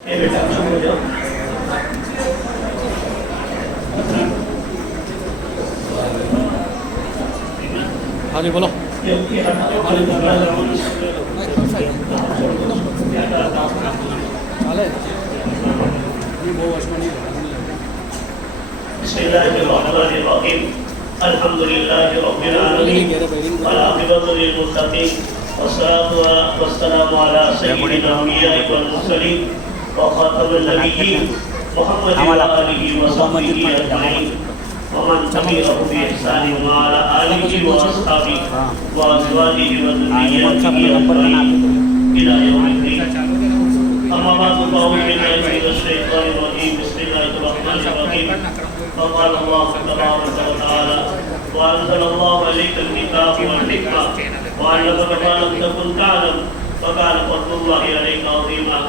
ہاں جی بولو. بسم الله الرحمن الرحيم الحمد لله رب العالمين والعاقبة للمتقين والصلاة والسلام على سيد الأنبياء والمرسلين وخاتم النبيين محمد وعلى آله وصحبه أجمعين ومن تبعهم بإحسان وعلى آله وأصحابه وأزواجه وذريته أجمعين إلى يوم الدين. أما بعد فأعوذ بالله من الشيطان الرجيم. بسم الله الرحمن الرحيم. فقال الله تبارك وتعالى وأنزل الله عليك الكتاب والحكمة وعلمك ما لم تكن تعلم وكان فضل الله عليك عظيما.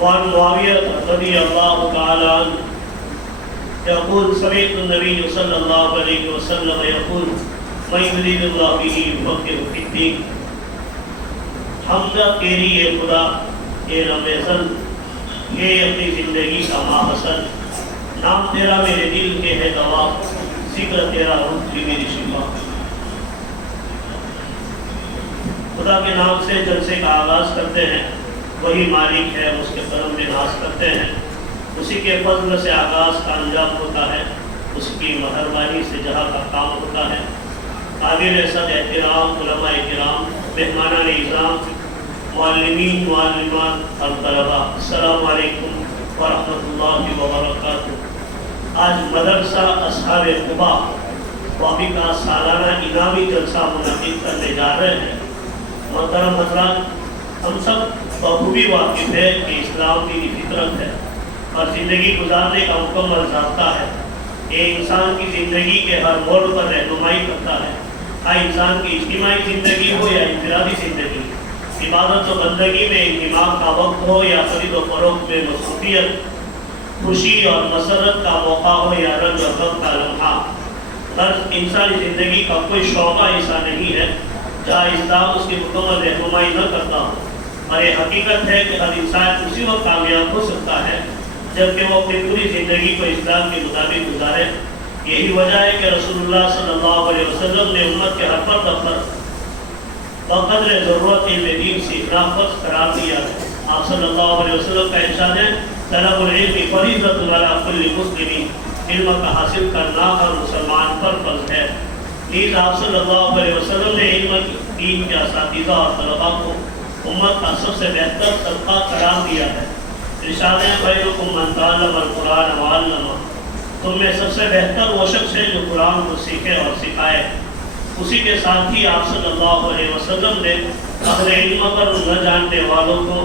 وعن معاوية رضي الله تعالى عنه يقول سمعت النبي صلى الله عليه وسلم يقول من يريد الله به يفقهه في الدين. حمدہ تیری اے خدا اے رب عزت، اے اپنی زندگی کا ماحسن، نام تیرا میرے دل کے ہے دوا، ذکر تیرا روح کی میری شفا. خدا کے نام سے جلسے کا آغاز کرتے ہیں، وہی مالک ہے، اس کے کرم میں ناز کرتے ہیں، اسی کے فضل سے آغاز کا انجام ہوتا ہے، اس کی مہربانی سے جہاں کا کام ہوتا ہے. قابل صد احترام علماء کرام، مہمانان اعظام، معلمین معلمات اور طلباء، السلام علیکم ورحمۃ اللہ وبرکاتہ. آج مدرسہ اصحاب قبا وابی کا سالانہ انعامی جلسہ منعقد کرنے جا رہے ہیں. محترم حضرات، ہم سب بخوبی واقف ہے کہ اسلام دینی فطرت ہے اور زندگی گزارنے کا مکمل ضابطہ ہے. یہ انسان کی زندگی کے ہر موڑ پر رہنمائی کرتا ہے، خواہ انسان کی اجتماعی زندگی ہو یا انفرادی زندگی، عبادت و بندگی میں انہمام کا وقت ہو یا خرید و فروخت میں مصروفیت، خوشی اور مسرت کا موقع ہو یا رنج و غم کا لمحہ. غرض انسانی زندگی کا کوئی شعبہ ایسا نہیں ہے جہاں اسلام اس کی مکمل رہنمائی نہ کرتا ہو. اور یہ حقیقت ہے کہ ہر انسان اسی وقت کامیاب ہو سکتا ہے جبکہ وہ اپنی پوری زندگی کو اسلام کے مطابق گزارے. یہی وجہ ہے کہ رسول اللہ صلی اللہ علیہ وسلم نے امت کے ہر فرد پر بقدر ضرورت علم دین سیکھنا فرض قرار دیا ہے. آپ صلی اللہ علیہ وسلم کا ارشاد ہے طلب العلم فریضۃ علی کل مسلم، علم کا حاصل کرنا ہر مسلمان پر فرض ہے. نیز آپ صلی اللہ علیہ وسلم نے علم دین کے اساتذہ اور طلباء کو امت کا سب سے بہتر طبقہ قرار دیا ہے. ارشاد ہے خیرکم من تعلم القرآن وعلمہ، تم میں سب سے بہتر وہ شخص ہے جو قرآن کو سیکھے اور سکھائے. اسی کے ساتھ ہی آپ صلی اللہ علیہ وسلم نے اہل علم پر نہ جاننے والوں کو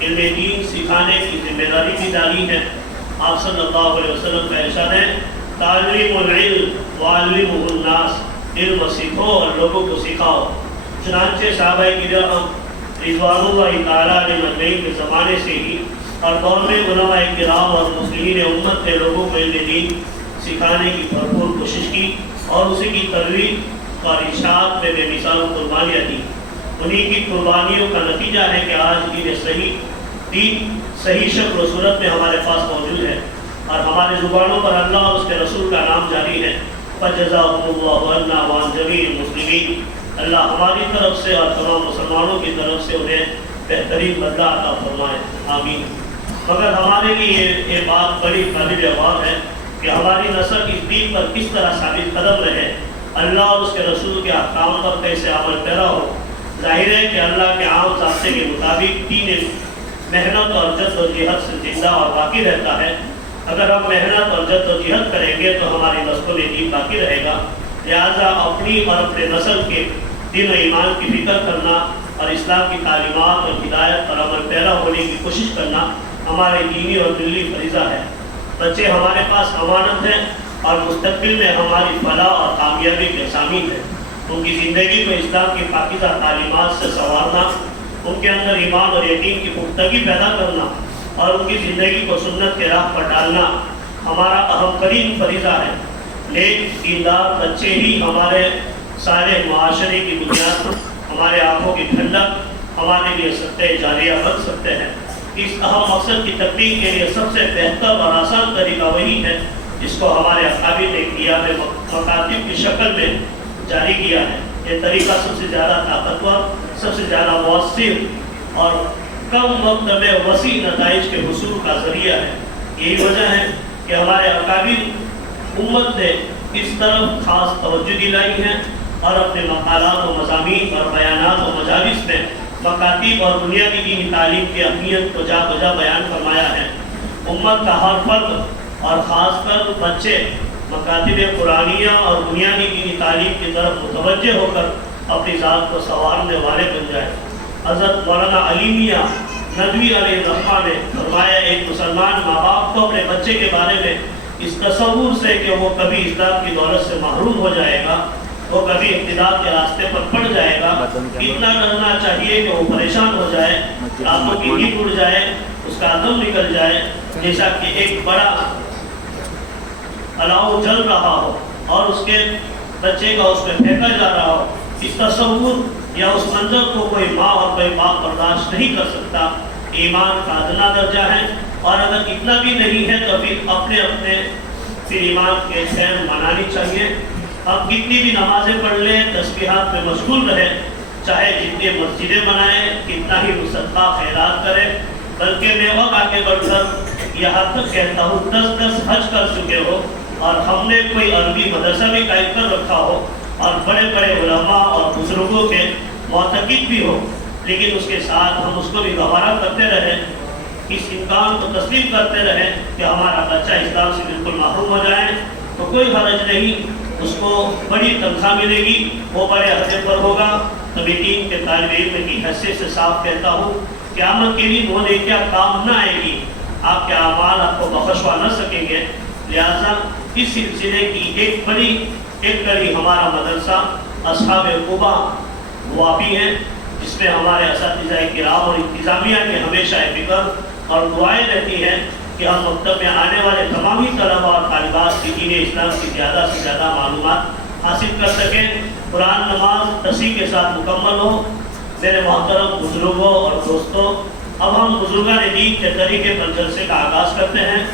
علم دین سکھانے کی ذمہ داری بھی ڈالی ہے. آپ صلی اللہ علیہ وسلم کا ارشاد ہے تعلیم العلم وعلمہ الناس، علم سیکھو اور لوگوں کو سکھاؤ. چنانچہ صحابہ کرام رضوان اللہ تعالیٰ علیہ مجمعین کے زمانے سے ہی اور دور میں علماء کرام اور مسلمین امت نے لوگوں کو علم دین سکھانے کی بھرپور کوشش کی اور اسی کی ترویج اور ارشاد میں بے مثال قربانیاں دی. انہی کی قربانیوں کا نتیجہ ہے کہ آج دین صحیح شکل و صورت میں ہمارے پاس موجود ہے اور ہمارے زبانوں پر اللہ اور اس کے رسول کا نام جاری ہے. فجزاهم اللہ عنا وعن جمیع المسلمین، اللہ ہماری طرف سے اور تمام مسلمانوں کی طرف سے انہیں بہترین بدلہ عطا فرمائے، آمین. مگر ہمارے لیے یہ بات بڑی قابل غور ہے کہ ہماری نسل اس دین پر کس طرح ثابت قدم رہے، اللہ اور اس کے رسول کے احکام پر کیسے عمل پیرا ہو. ظاہر ہے کہ اللہ کے عام ضابطے کے مطابق دین محنت اور جد و جہد سے زندہ اور باقی رہتا ہے. اگر ہم محنت اور جد و جہد کریں گے تو ہماری نسلوں میں دین باقی رہے گا. لہٰذا اپنی اور اپنے نسل کے دین و ایمان کی فکر کرنا اور اسلام کی تعلیمات اور ہدایت پر عمل پیرا ہونے کی کوشش کرنا ہمارے دینی اور دلی فریضہ ہے. بچے ہمارے پاس امانت ہیں اور مستقبل میں ہماری فلاح اور کامیابی کے ضامن ہے. ان کی زندگی کو اسلام کی پاکیزہ تعلیمات سے سنوارنا، ان کے اندر ایمان اور یقین کی پختگی پیدا کرنا اور ان کی زندگی کو سنت کے راہ پر ڈالنا ہمارا اہم ترین فریضہ ہے. نیک دیندار بچے ہی ہمارے سارے معاشرے کی بنیاد، ہمارے آنکھوں کی ٹھنڈک، ہمارے لیے صدقہ جاریہ بن سکتے ہیں۔ اس اہم مقصد کی تکمیل کے لیے سب سے بہتر اور آسان طریقہ وہی ہے جس کو ہمارے اکابر نے قیام مکاتب کی شکل میں جاری کیا ہے۔ یہ طریقہ سب سے زیادہ طاقتور، سب سے زیادہ مؤثر اور کم وقت میں وسیع نتائج کے حصول کا ذریعہ ہے۔ یہی وجہ ہے کہ ہمارے اکابر امت نے اس طرف خاص توجہ دلائی ہے اور اپنے مقالات و مضامین اور بیانات و مجالس میں مکاتب اور بنیادی دینی تعلیم کی اہمیت کو جا بجا بیان فرمایا ہے۔ امت کا ہر فرد اور خاص کر بچے مکاتب قرآنیہ اور بنیادی دینی تعلیم کی طرف متوجہ ہو کر اپنی ذات کو سنوارنے والے بن جائے۔ حضرت مولانا علی میاں ندوی علیہ الرحمہ نے فرمایا، ایک مسلمان ماں باپ کو اپنے بچے کے بارے میں اس تصور سے کہ وہ کبھی اسلام کی دولت سے محروم ہو جائے گا، وہ کبھی اقتدار کے راستے پر پڑ جائے گا، اتنا ڈرنا چاہیے کہ وہ پریشان ہو جائے، راتوں کی نیند اڑ جائے، اس کا دم نکل جائے، جیسا کہ ایک بڑا الاؤ جل رہا ہو اور اس کے بچے کا اس میں پھینکا جا رہا ہو۔ اس تصور یا اس منظر کو کوئی ماں اور کوئی باپ برداشت نہیں کر سکتا۔ ایمان کا ادنا درجہ ہے، اور اگر اتنا بھی نہیں ہے تو پھر اپنے پھر ایمان کے خیر منانی چاہیے۔ ہم کتنی بھی نمازیں پڑھ لیں، تسبیحات میں مشغول رہیں، چاہے جتنے مسجدیں بنائیں، کتنا ہی صدقہ خیرات کریں، بلکہ میں وقت آگے بڑھ کر یہاں تک کہتا ہوں 10 حج کر چکے ہو اور ہم نے کوئی عربی مدرسہ بھی قائم کر رکھا ہو اور بڑے بڑے علماء اور بزرگوں کے معتقد بھی ہو، لیکن اس کے ساتھ ہم اس کو بھی گوارا کرتے رہیں، اس امکان کو تسلیم کرتے رہیں کہ ہمارا بچہ اسلام سے بالکل محروم ہو جائے تو کوئی حرج نہیں، اس کو بڑی تنخواہ ملے گی، وہ بڑے عہدے پر ہوگا۔ نبی دین کے طالب علم کی حیثیت سے صاف کہتا ہوں، قیامت کے لیے وہ نیکیاں کام نہ آئے گی، آپ کے اعمال آپ کو بخشوا نہ سکیں گے۔ لہٰذا اس سلسلے کی ایک کڑی ہمارا مدرسہ اصحاب قبا واقعی ہے، جس میں ہمارے اساتذہ کرام اور انتظامیہ کی ہمیشہ فکر اور دعائیں رہتی ہیں کہ ہم مکتب میں آنے والے تمامی طلباء اور طالبات کی دین اسلام کی زیادہ سے زیادہ معلومات حاصل کر سکیں، قرآن نماز تصحیح کے ساتھ مکمل ہو۔ میرے محترم بزرگوں اور دوستوں، اب ہم بزرگان دین کے طریقے پر جلسے کا آغاز کرتے ہیں۔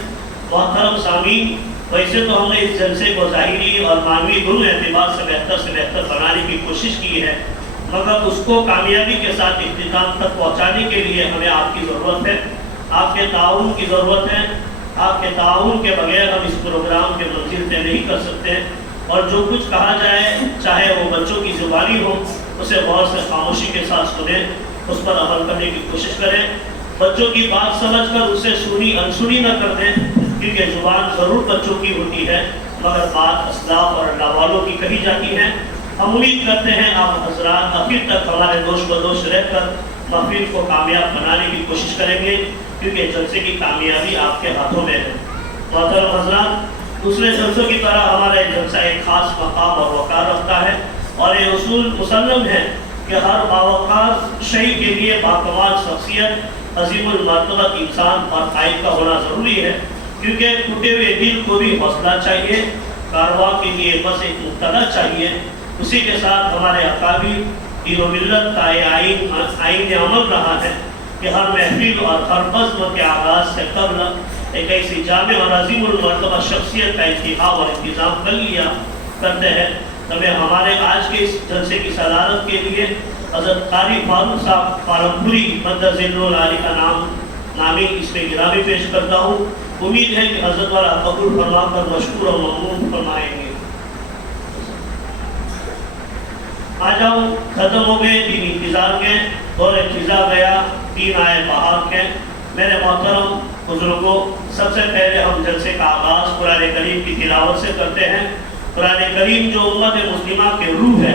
محترم سامعین، ویسے تو ہم نے اس جلسے کو ظاہری اور معنوی دونوں اعتبار سے بہتر بنانے کی کوشش کی ہے، مگر اس کو کامیابی کے ساتھ اختتام تک پہنچانے کے لیے ہمیں آپ کی ضرورت ہے، آپ کے تعاون کی ضرورت ہے۔ آپ کے تعاون کے بغیر ہم اس پروگرام کے منزل طے نہیں کر سکتے، اور جو کچھ کہا جائے چاہے وہ بچوں کی زبانی ہو، اسے غور سے خاموشی کے ساتھ سنیں، اس پر عمل کرنے کی کوشش کریں، بچوں کی بات سمجھ کر اسے سنی انسنی نہ کر دیں، کیونکہ زبان ضرور بچوں کی ہوتی ہے مگر بات اسلاف اور اللہ والوں کی کہی جاتی ہے۔ ہم امید کرتے ہیں آپ حضرات آخر تک ہمارے دوش بدوش رہ کر محفل کو کامیاب بنانے کی کوشش کریں گے، کیونکہ جلسے کی کامیابی آپ کے ہاتھوں میں ہے۔ محترم حضرات، دوسرے جلسوں کی طرح ہمارا یہ جلسہ ایک خاص مقام اور وقار رکھتا ہے، اور یہ اصول مسلم ہے کہ ہر باوقار شہی کے لیے باکمال شخصیت، عظیم المرتبہ انسان اور قائد کا ہونا ضروری ہے، کیونکہ ٹوٹے ہوئے دل کو بھی حوصلہ چاہیے، کارواں کے لیے بس ایک مبتدا چاہیے۔ اسی کے ساتھ ہمارے اکابر دین و ملت کا یہ آئین عمل رہا ہے کہ ہر محفل اور ہر بزم کے آغاز سے قبل ایک ایسی جامع اور عظیم المرتبہ شخصیت کا انتخاب اور انتظام کر لیا کرتے ہیں۔ ہمیں ہمارے آج کے اس جلسے کی صدارت کے لیے حضرت قاری فاروق صاحب پالمپوری مدد ذل علی کا نامی اس میں گرامی پیش کرتا ہوں۔ امید ہے کہ حضرت والا قبول فرما کر مشکور اور ممنون فرمائیں گے۔ آ جاؤ، ختم ہو گئے دین انتظار کے، دور فضا گیا، دین آئے بہار کے۔ میرے محترم بزرگوں، سب سے پہلے ہم جلسے کا آغاز قرآن کریم کی تلاوت سے کرتے ہیں۔ قرآن کریم جو امت مسلمہ کے روح ہے،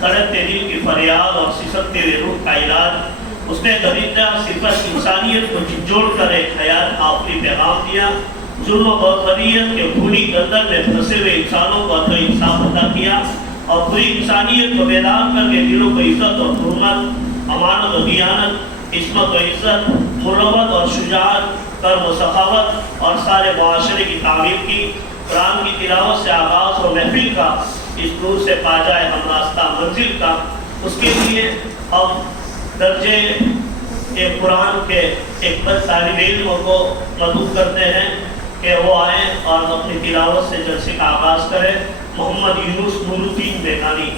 تڑپتے دل کی فریاد اور سسکتے ہوئے روح کا علاج، اس نے درندہ صفت انسانیت کو جھنجھوڑ کر ایک حیات آفری پیغام دیا، ظلم و بربریت کے بھوری گردن میں پھنسے ہوئے انسانوں کو عدل و انصاف عطا کیا، اور پوری انسانیت کو بیدار کر کے دلوں کو عزت اور حرمت، امانت و دیانت، عصمت و عزت، مروت اور شجاعت، کرم و سخاوت اور سارے معاشرے کی تعمیر کی۔ قرآن کی تلاوت سے آغاز ہو محفل کا، اس دور سے پا جائے ہم راستہ منزل کا۔ اس کے لیے ہم درجے قرآن کے ایک طالب علم کو مدعو کرتے ہیں کہ وہ آئیں اور اپنی تلاوت سے جلسے کا آغاز کریں. محمد یونس نور الدین میکانی.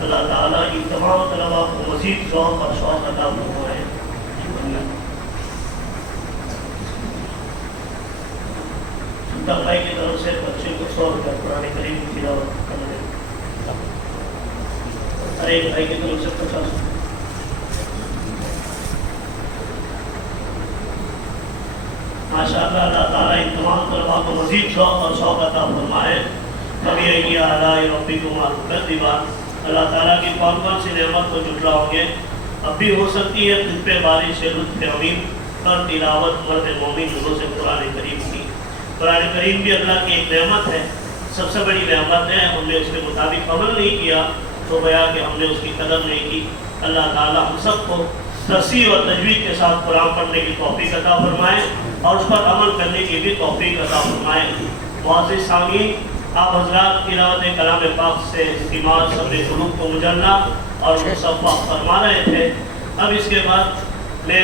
اللہ تعالیٰ کی تمام طلباء کو مزید ذوق اور شوق عطا فرمائے. سلطان بھائی کی طرف سے بچے کو 100 روپے قرآن کریم کی تلاوت کرنے، ہر ایک بھائی کی طرف سے 50 روپے. ماشاء اللہ اللہ تعالیٰ ان تمام طلباء کو مزید شوق اور شوق عطا فرمائے. کبھی کیا آلاء ربکما تکذبان، اللہ تعالیٰ کی کون کون سی نعمت کو جھٹلاؤ گے. اب بھی ہو سکتی ہے تجھ پہ بارش سے لطف امین کر تلاوت مرد مومن دلوں سے قرآن کریم کی. قرآن کریم بھی اللہ کی ایک نعمت ہے، سب سے بڑی نعمت ہے. ہم نے اس کے مطابق عمل نہیں کیا تو گویا کہ ہم نے اس کی قدر نہیں کی. اللہ تعالیٰ ہم سب کو تصحیح اور تجوید کے ساتھ قرآن پڑھنے کی توفیق عطا فرمائے اور اس پر عمل کرنے کی بھی توفیق عطا فرمائے. معزز سامعین، آپ حضرات تلاوت کلام پاک سے استعمال صبر قلوب کو مجلہ اور مصفح فرما رہے تھے. اب اس کے بعد میں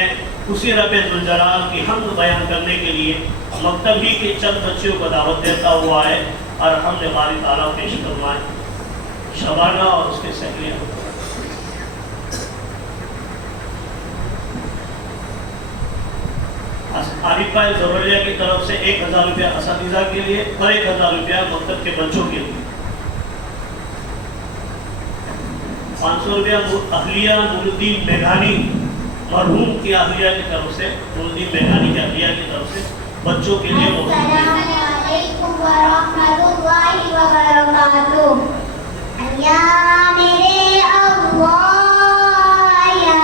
اسی رب ذوالجلال کی حمد بیان کرنے کے لیے مکتب ہی کے چند بچیوں کو دعوت دیتا ہوا ہے اور ہم نے باری تعالیٰ پیش فرمائے. شبانہ اور اس کے سہیلیاں. عارفہ ضروریہ کی طرف سے 1000 روپیہ اساتذہ کے لیے اور 1000 روپیہ مکتب کے بچوں کے لیے. 500 روپیہ اہلیہ نور الدین میگھانی مرحوم کی اہلیہ کی طرف سے، نور الدین میگھانی کی اہلیہ کی طرف سے بچوں کے لیے. السلام علیکم ورحمۃ اللہ وبرکاتہ. یا میرے اللہ یا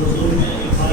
وضوء میں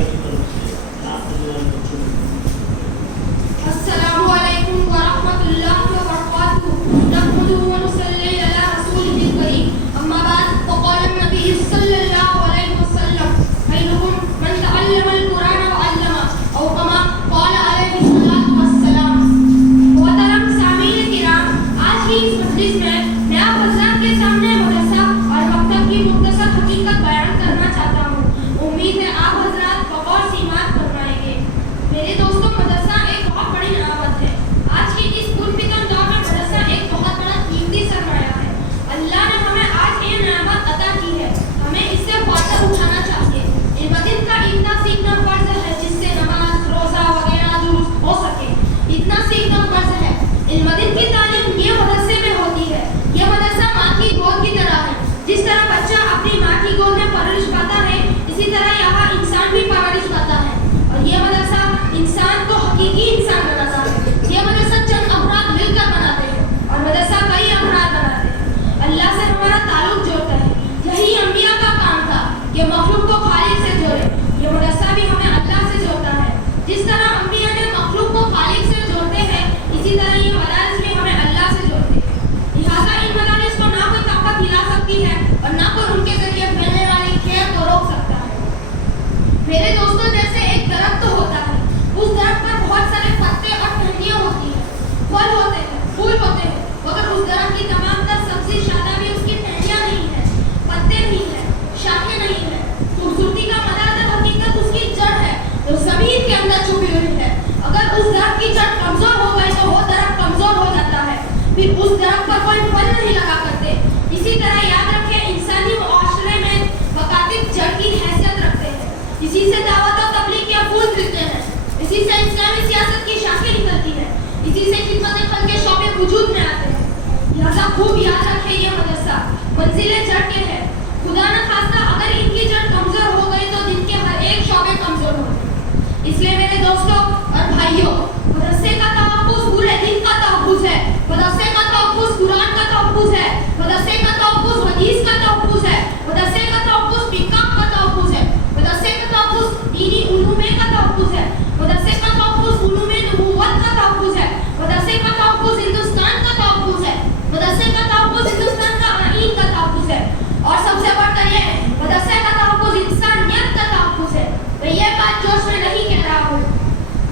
خوب یاد رکھے یہ مدرسہ منزلیں جڑ کے ہے. خدا نہ خواستہ اگر ان کی جڑ کمزور ہو گئی تو دن کے ہر ایک شعبے کمزور ہو گئے. اس لیے میرے دوستوں اور بھائیوں، مدرسے کا تحفظ پورے دن کا تحفظ ہے. مدرسے کا تحفظ قرآن کا تحفظ ہے. مدرسے کا تحفظ حدیث کا تحفظ ہے. مدرسے کا تحفظ فقہ کا تحفظ ہے. مدرسے کا تحفظ دینی علوم کا تحفظ ہے. مدرسے کا تحفظ علوم نبوت کا تحفظ ہے. مدرسے کا تحفظ ہندوستان کا تحفظ ہے. مدرسے کا تحفظ ہندوستان کا آئین کا تحفظ ہے. اور سب سے بڑھ کر یہ مدرسے کا تحفظ انسانیت کا تحفظ ہے. میں یہ بات جوش میں نہیں کہہ رہا ہوں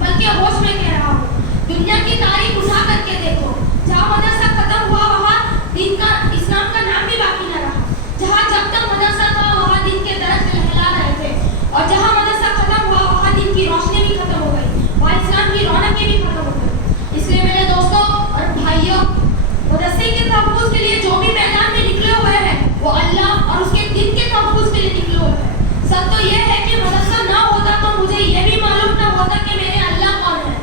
بلکہ ہوش میں کہہ رہا ہوں. دنیا کی تاریخ اٹھا کر کے دیکھو، جہاں مدرسہ ختم ہوا وہاں دین کا اسلام کا نام بھی باقی نہ رہا. جہاں جب تک مدرسہ تھا وہاں دین کے درج لہلا رہے تھے، اور جہاں مدرسہ ختم ہوا وہاں دین کی روشنی بھی ختم ہو گئی، وہاں اسلام کی رونقیں بھی ختم ہو گئی. اس لیے میرے دوستوں اور بھائیوں، مدرسے کے تحفظ کے لیے جو بھی میدان میں نکلے ہوئے ہیں وہ اللہ اور اس کے دین کے تحفظ کے لیے نکلے ہوئے ہیں. سب تو یہ ہے کہ مدرسہ نہ ہوتا تو مجھے یہ بھی معلوم نہ ہوتا کہ میرے اللہ کون ہے.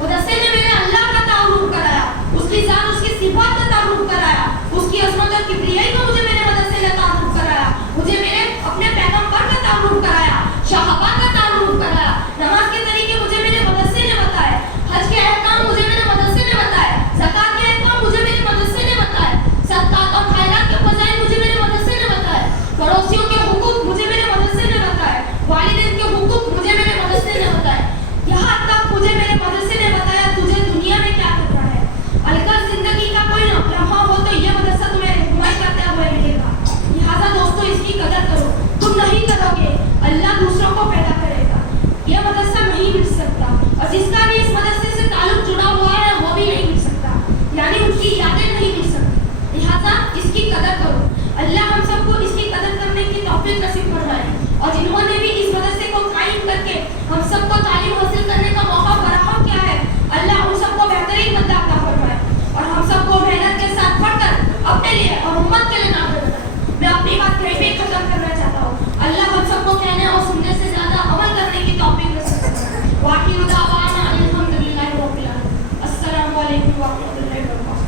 مدرسے نے میرے اللہ کا تعارف کرایا، اس کی ذات اس کی صفات کا تعارف کرایا، اس کی عظمت اور کبریائی کو مجھے میرے مدرسے نے تعارف کرایا، مجھے میرے اپنے پیغمبر کا تعارف کرایا، صحابہ کا تعارف کرایا. نماز کے طریقے مجھے میرے مدرسے نے بتائے، حج کے احکام مجھے میرے مدرسے نے بتائے، زکات کے احکام مجھے میرے مدرسے نے بتائے، صدقات اور خیرات کے فضائل مجھے میرے مدرسے نے بتائے، پڑوسیوں کے حقوق مجھے میرے مدرسے نے بتائے، والدین کے حقوق مجھے میرے مدرسے نے بتائے. یہاں تک مجھے میرے مدرسے نے بتایا تجھے دنیا میں کیا کرنا ہے. اگر زندگی کا کوئی لمحہ ہو تو یہ مدرسہ تمہیں رہنمائی کرتے ہوئے ملے گا. لہٰذا دوستوں اس کی قدر کرو. تم نہیں کرو گے اللہ دوسروں کو پیدا کرے گا. یہ مدرسہ نہیں مل سکتا، اور جس کا بھی اس مدرسے سے تعلق جڑا ہوا ہے وہ بھی نہیں مل سکتا، یعنی اس کی یادیں نہیں مل سکتی. لہٰذا اس کی قدر کرو. اللہ ہم سب کو اس کی قدر کرنے کی توفیق نصیب فرمائے، اور جنہوں نے بھی اس مدرسے کو قائم کر کے ہم سب کو تعلیم حاصل کرنے کا موقع فراہم کیا ہے، اللہ ہم سب کو بہترین بندہ عطا فرمائے، اور ہم سب کو محنت کے ساتھ پڑھ کر اپنے لیے اور امت کے لیے نافع بنائے. میں اپنی بات یہیں پہ ختم کرنا چاہتا ہوں. اللہ ہم سب کو کہنے اور سننے سے زیادہ عمل کرنے کی توفیق نصیب فرمائے. وآخر دعوانا الحمدللہ رب العالمین. السلام علیکم ورحمۃ اللہ وبرکاتہ.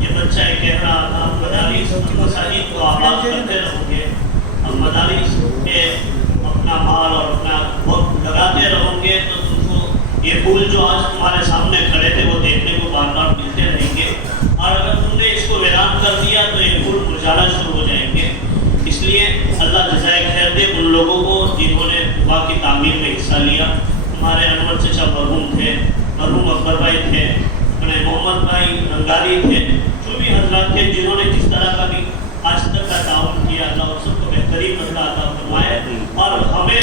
یہ بچہ کہہ رہا تھا مدارس مساجد کو آباد کرتے رہو گے، ہم مدارس پہ اپنا مال اور اپنا وقت لگاتے رہو گے تو تم کو یہ پھول جو آج تمہارے سامنے کھڑے تھے وہ دیکھنے کو بار بار ملتے رہیں گے، اور اگر تم نے اس کو ویران کر دیا تو یہ پھول مرجھانا شروع ہو جائیں گے. اس لیے اللہ جزائے خیر دے ان لوگوں کو جنہوں نے وہاں کی تعمیر میں حصہ لیا. ہمارے انور چچا مرحوم تھے، مرحوم اکبر بھائی تھے، محمد بھائی رنگاری تھے، جو بھی حضرات تھے جنہوں نے جس طرح کا بھی آج تک کا تعاون کیا، اللہ سب کو بہترین بدلہ عطا فرمائے، اور ہمیں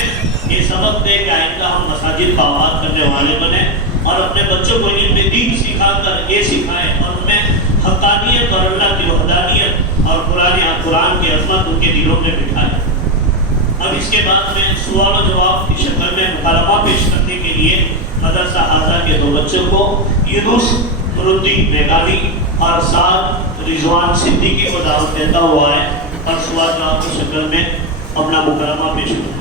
یہ سبق دے کہ آئندہ ہم مساجد کا آباد کرنے والے بنے، اور اپنے بچوں کو علم دین سکھا کر یہ سکھائیں، اور ہمیں حقانیت اور اللہ کی وحدانیت اور قرآن کی عظمت ان کے دلوں میں بٹھائیں. اب اس کے بعد میں سوال و جواب کی شکل میں مکالمہ پیش کرنے کے لیے مدرسہ حاضہ کے دو بچوں کو یونس نورالدین میگانی اور سعد رضوان صدیقی کو دعوت دیتا ہوا ہے، اور سوال جواب کی شکل میں اپنا مکالمہ پیش کرنا.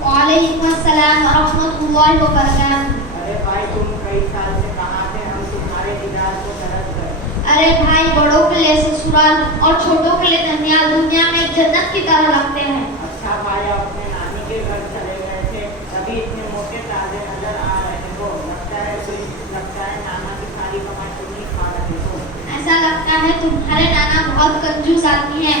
وعلیکم السلام ورحمۃ اللہ وبرکاتہ. ارے بھائی تم کئی سال سے کہاں تھے، ہم تمہارے دیدار کو ترس گئے. ارے بھائی بڑوں کے لیے سسرال اور چھوٹوں کے لیے دنیا میں جنت کی طرح لگتے ہیں. اچھا بھائی اپنے نانی کے گھر چلے گئے تھے تبھی اتنے موٹے تازے نظر آ رہے ہو. لگتا ہے نانا کی ساری کمائی تم نہیں کھا رہے ہو. ایسا لگتا ہے تمہارے نانا بہت کنجوس آدمی ہیں،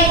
1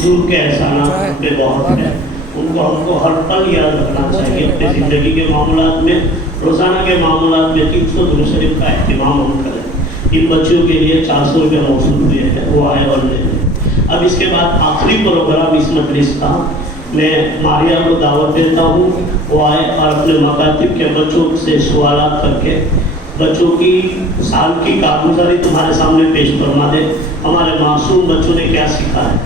حضور کے احسانات ہم پہ بہت ہیں، ان کو ہم کو ہر پل یاد رکھنا چاہیے اپنی زندگی کے معاملات میں، روزانہ کے معاملات میں 300 درود شریف کا اہتمام ہم کریں۔ ان بچوں کے لیے 400 روپے موصول ہوئے ہیں، وہ آئے اور لے لیں۔ اب اس کے بعد آخری پروگرام اس مجلس کا، میں ماریہ کو دعوت دیتا ہوں، وہ آئے اور اپنے مکاتب کے بچوں سے سوالات کر کے بچوں کی سال کی کارگزاری تمہارے سامنے پیش فرما دے، ہمارے معصوم بچوں نے کیا سیکھا ہے۔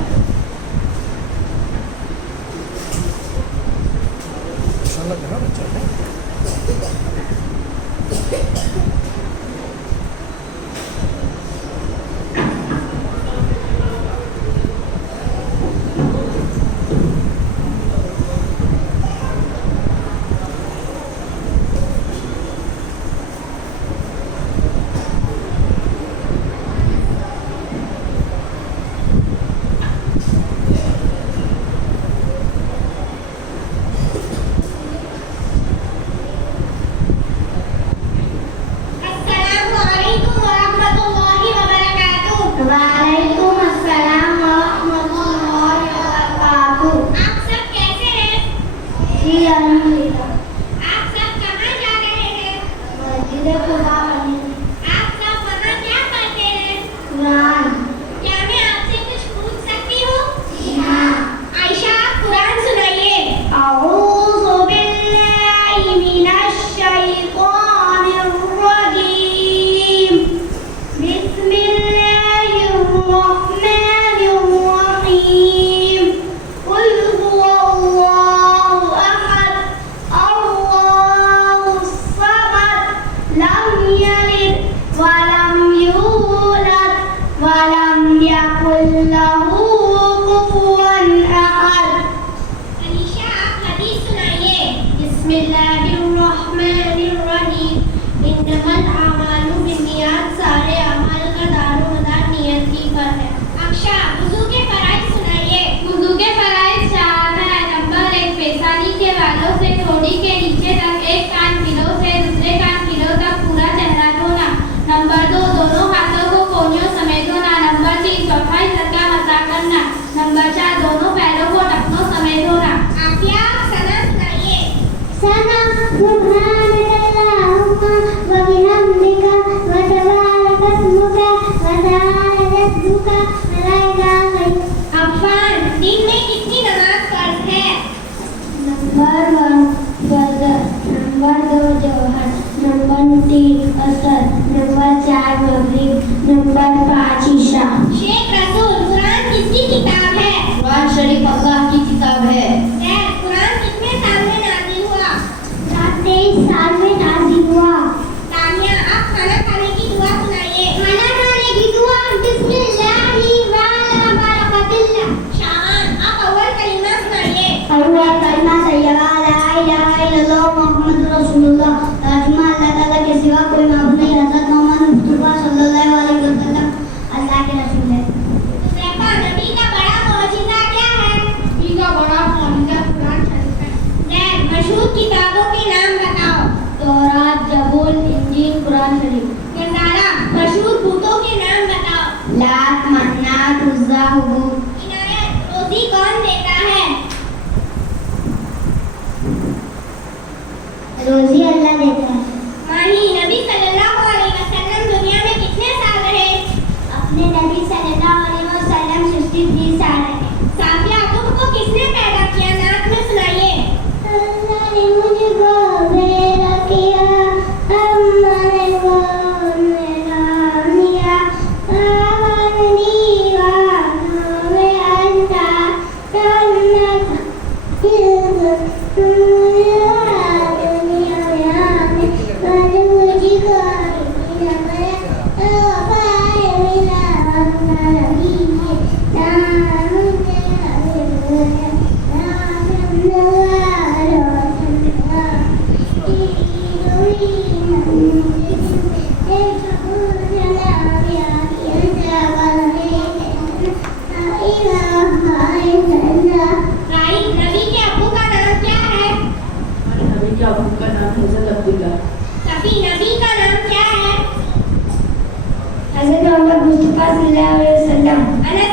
حضرت محمد مصطفیٰ صلی اللہ علیہ وسلم۔ انس،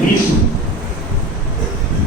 20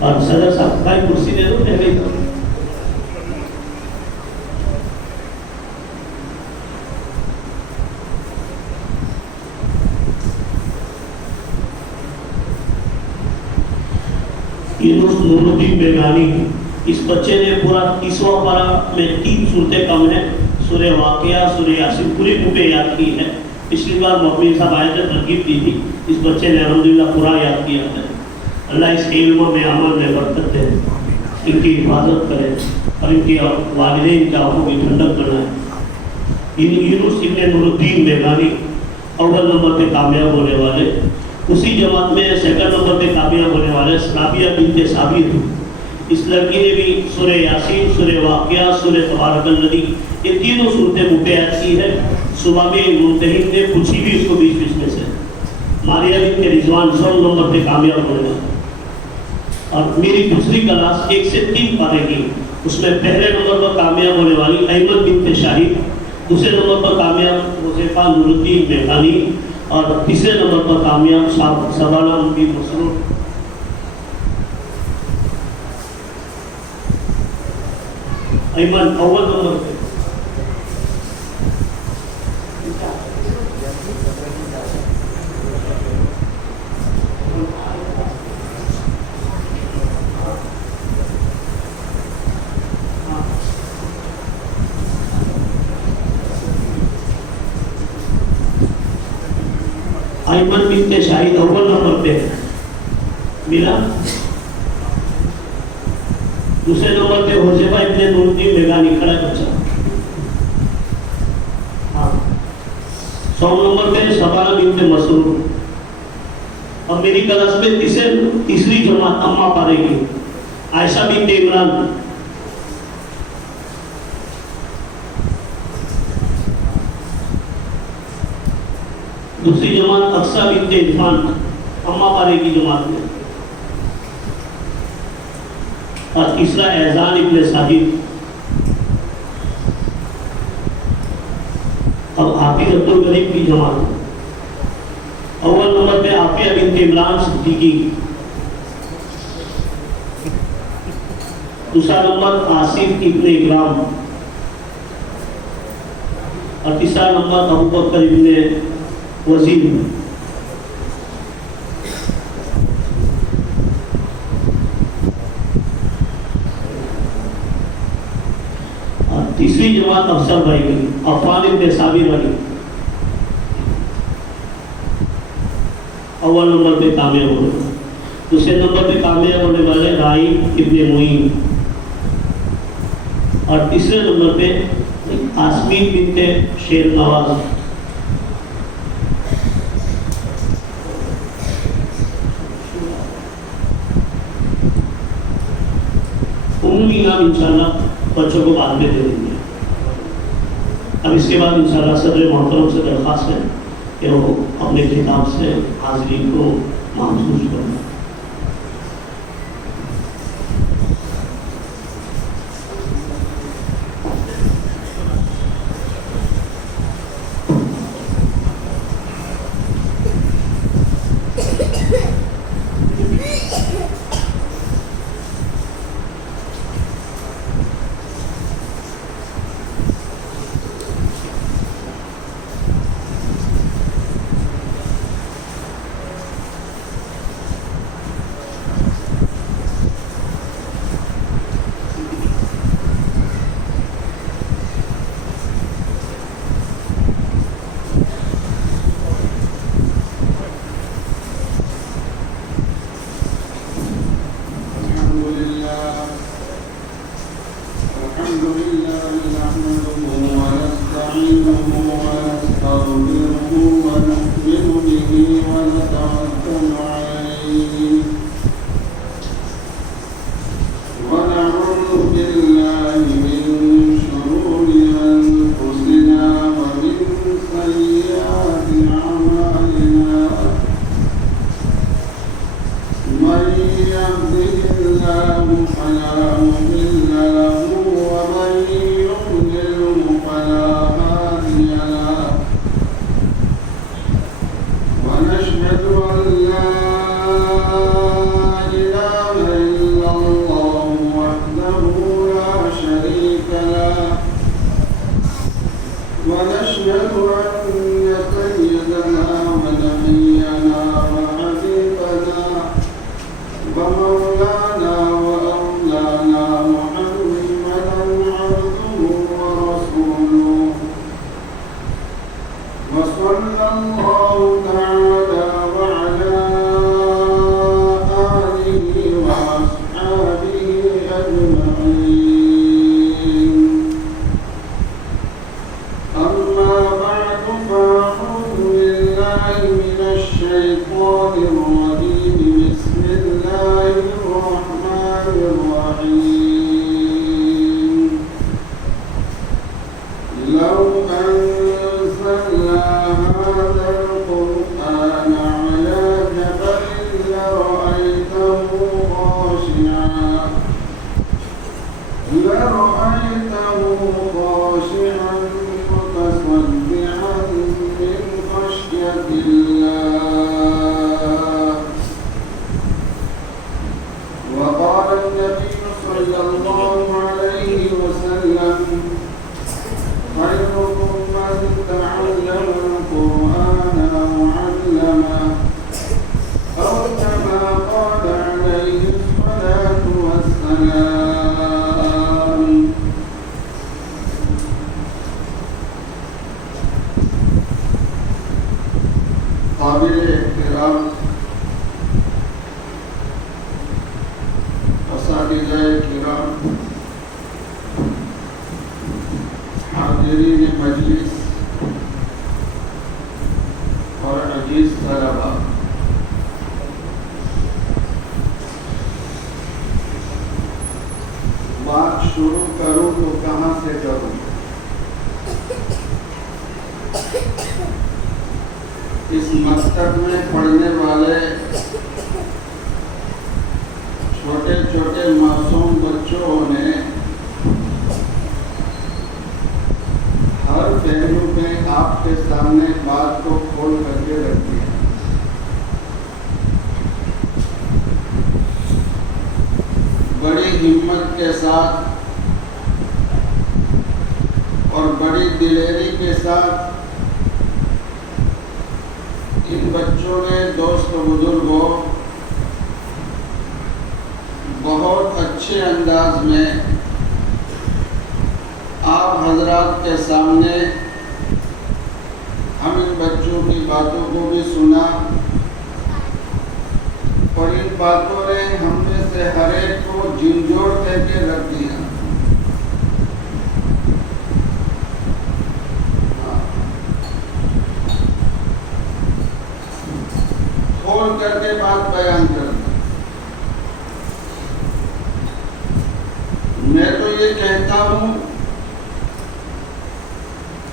اور صدر صاحب بھائی کرسی دے دو پہلے ہی یونس نور الدین بیگانی اس بچے نے پورا 30واں پارہ میں 3 صورتیں کم ہیں سورہ واقعہ سورہ یاسین پوری بکیں یاد کی ہے پچھلی بار مقبول صاحب آئے تھے ترغیب دی تھی اس بچے نے الحمدللہ پورا یاد کیا ہے اللہ اس کے علم میں عمل میں برکت دے ان کی حفاظت کرے اور ان کی والدین کی آنکھوں کی ٹھنڈک بنائے یونس ابن نور الدین بیگانی اول نمبر پہ کامیاب ہونے والے اسی جماعت میں سیکنڈ نمبر پہ کامیاب ہونے والے سنابیہ بنت ثابت اس لڑکی نے بھی سورہ یاسین سورہ واقعہ سورہ تبارک الذی یہ تینوں صورتیں مبیعت کی ہے صبح میں منتہین نے پوچھی بھی اس کو بیچ میں سے ماریہ بنت رضوان 100 نمبر پہ کامیاب ہونے والا اور میری دوسری کلاس 1 سے 3 پارے کی اس میں پہلے نمبر پر کامیاب ہونے والی ایمن بنت شاہد دوسرے نمبر پر کامیاب حذیفہ نور الدین بیگانی اور تیسرے نمبر پر کامیاب سبانہ بی مسرور ایمن اول نمبر پہ ایمن بنت شاہد اول نمبر پہ ملا دوسرے نمبر پہ حذیفہ ابن نور الدین بیگانی کھڑا بچہ 100 نمبر پہ سبانہ بنت مسرور اور میری کلاس میں تیسری جماعت اما پارے کی عائشہ بنت عمران دوسری جماعت اقصی بنت عرفان اما پارے کی جماعت میں اور تیسرا احزان ابن صاحب اور حافظ عبد الغریب کی جماعت اول نمبر پہ عافیہ بنت عمران صدیقی دوسرا نمبر آصف ابن اکرام اور تیسرا نمبر ابو بکر ابن وزیر تیسری جماعت افسر بھائی کی عفان ابن صابر والی اول نمبر پہ کامیاب ہونے دوسرے نمبر پہ کامیاب ہونے والے رائی ابن معین اور تیسرے نمبر پہ آسمین بنت شیر نواز عمومی نام انشاءاللہ بچوں کو بعد میں دے دیں گے اب اس کے بعد انشاءاللہ صدر محترم سے درخواست ہے کہ وہ اپنے خطاب سے حاضرین کو محسوس کریں لو أنزلنا هذا القرآن على جبل لرأيته خاشعا متصدعا من خشية الله. وقال النبي صلى الله عليه وسلم خيركم من تعلم القرآن وعلمه أو كما قال عليه الصلاة والسلام. قابل احترام اساتذہ کرام، حاضرین مجلس اور عزیز طلباء، بات شروع کروں تو کہاں سے کروں؟ اس مکتب میں پڑھنے والے چھوٹے چھوٹے معصوم بچوں نے ہر پہلو میں آپ کے سامنے بات کو کھول کر کے رکھ دیا. بڑی ہمت کے ساتھ اور بڑی دلیری کے ساتھ ان بچوں نے، دوست بزرگوں، بہت اچھے انداز میں آپ حضرات کے سامنے ہم ان بچوں کی باتوں کو بھی سنا، اور ان باتوں نے ہم میں سے ہر ایک کو جھنجھوڑ دے کے رکھ دیا. کھول کر کے بات بیان کرنا. میں تو یہ کہتا ہوں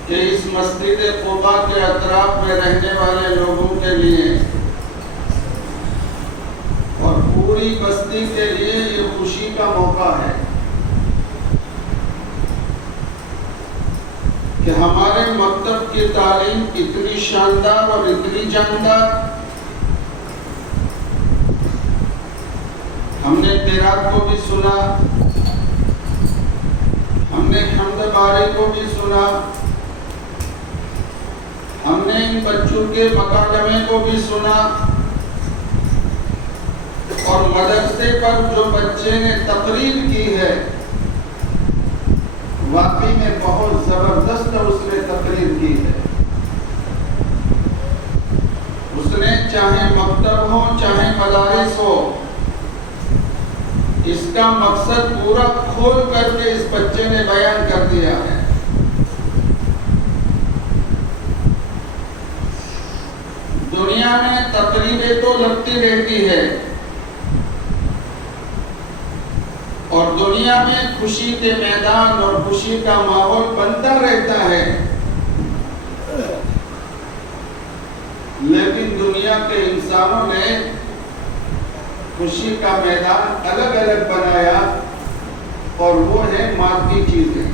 کہ اس مسجد قباء کے اطراف میں رہنے والے لوگوں کے لیے اور پوری بستی کے لیے یہ خوشی کا موقع ہے کہ ہمارے مکتب کی تعلیم اتنی شاندار اور اتنی جاندار. ہم نے قرات کو بھی سنا، ہم نے حمد باری کو بھی سنا، ہم نے ان بچوں کے مکالمے کو بھی سنا، اور مدرسے پر جو بچے نے تقریر کی ہے واقعی میں بہت زبردست اس نے تقریر کی ہے. اس نے چاہے مکتب ہو چاہے مدارس ہو، اس کا مقصد پورا کھول کر کے اس بچے نے بیان کر دیا ہے. دنیا میں تقریریں تو لگتی رہتی ہے اور دنیا میں خوشی کے میدان اور خوشی کا ماحول بنتا رہتا ہے، لیکن دنیا کے انسانوں نے خوشی کا میدان الگ الگ بنایا، اور وہ ہے مادی چیزیں.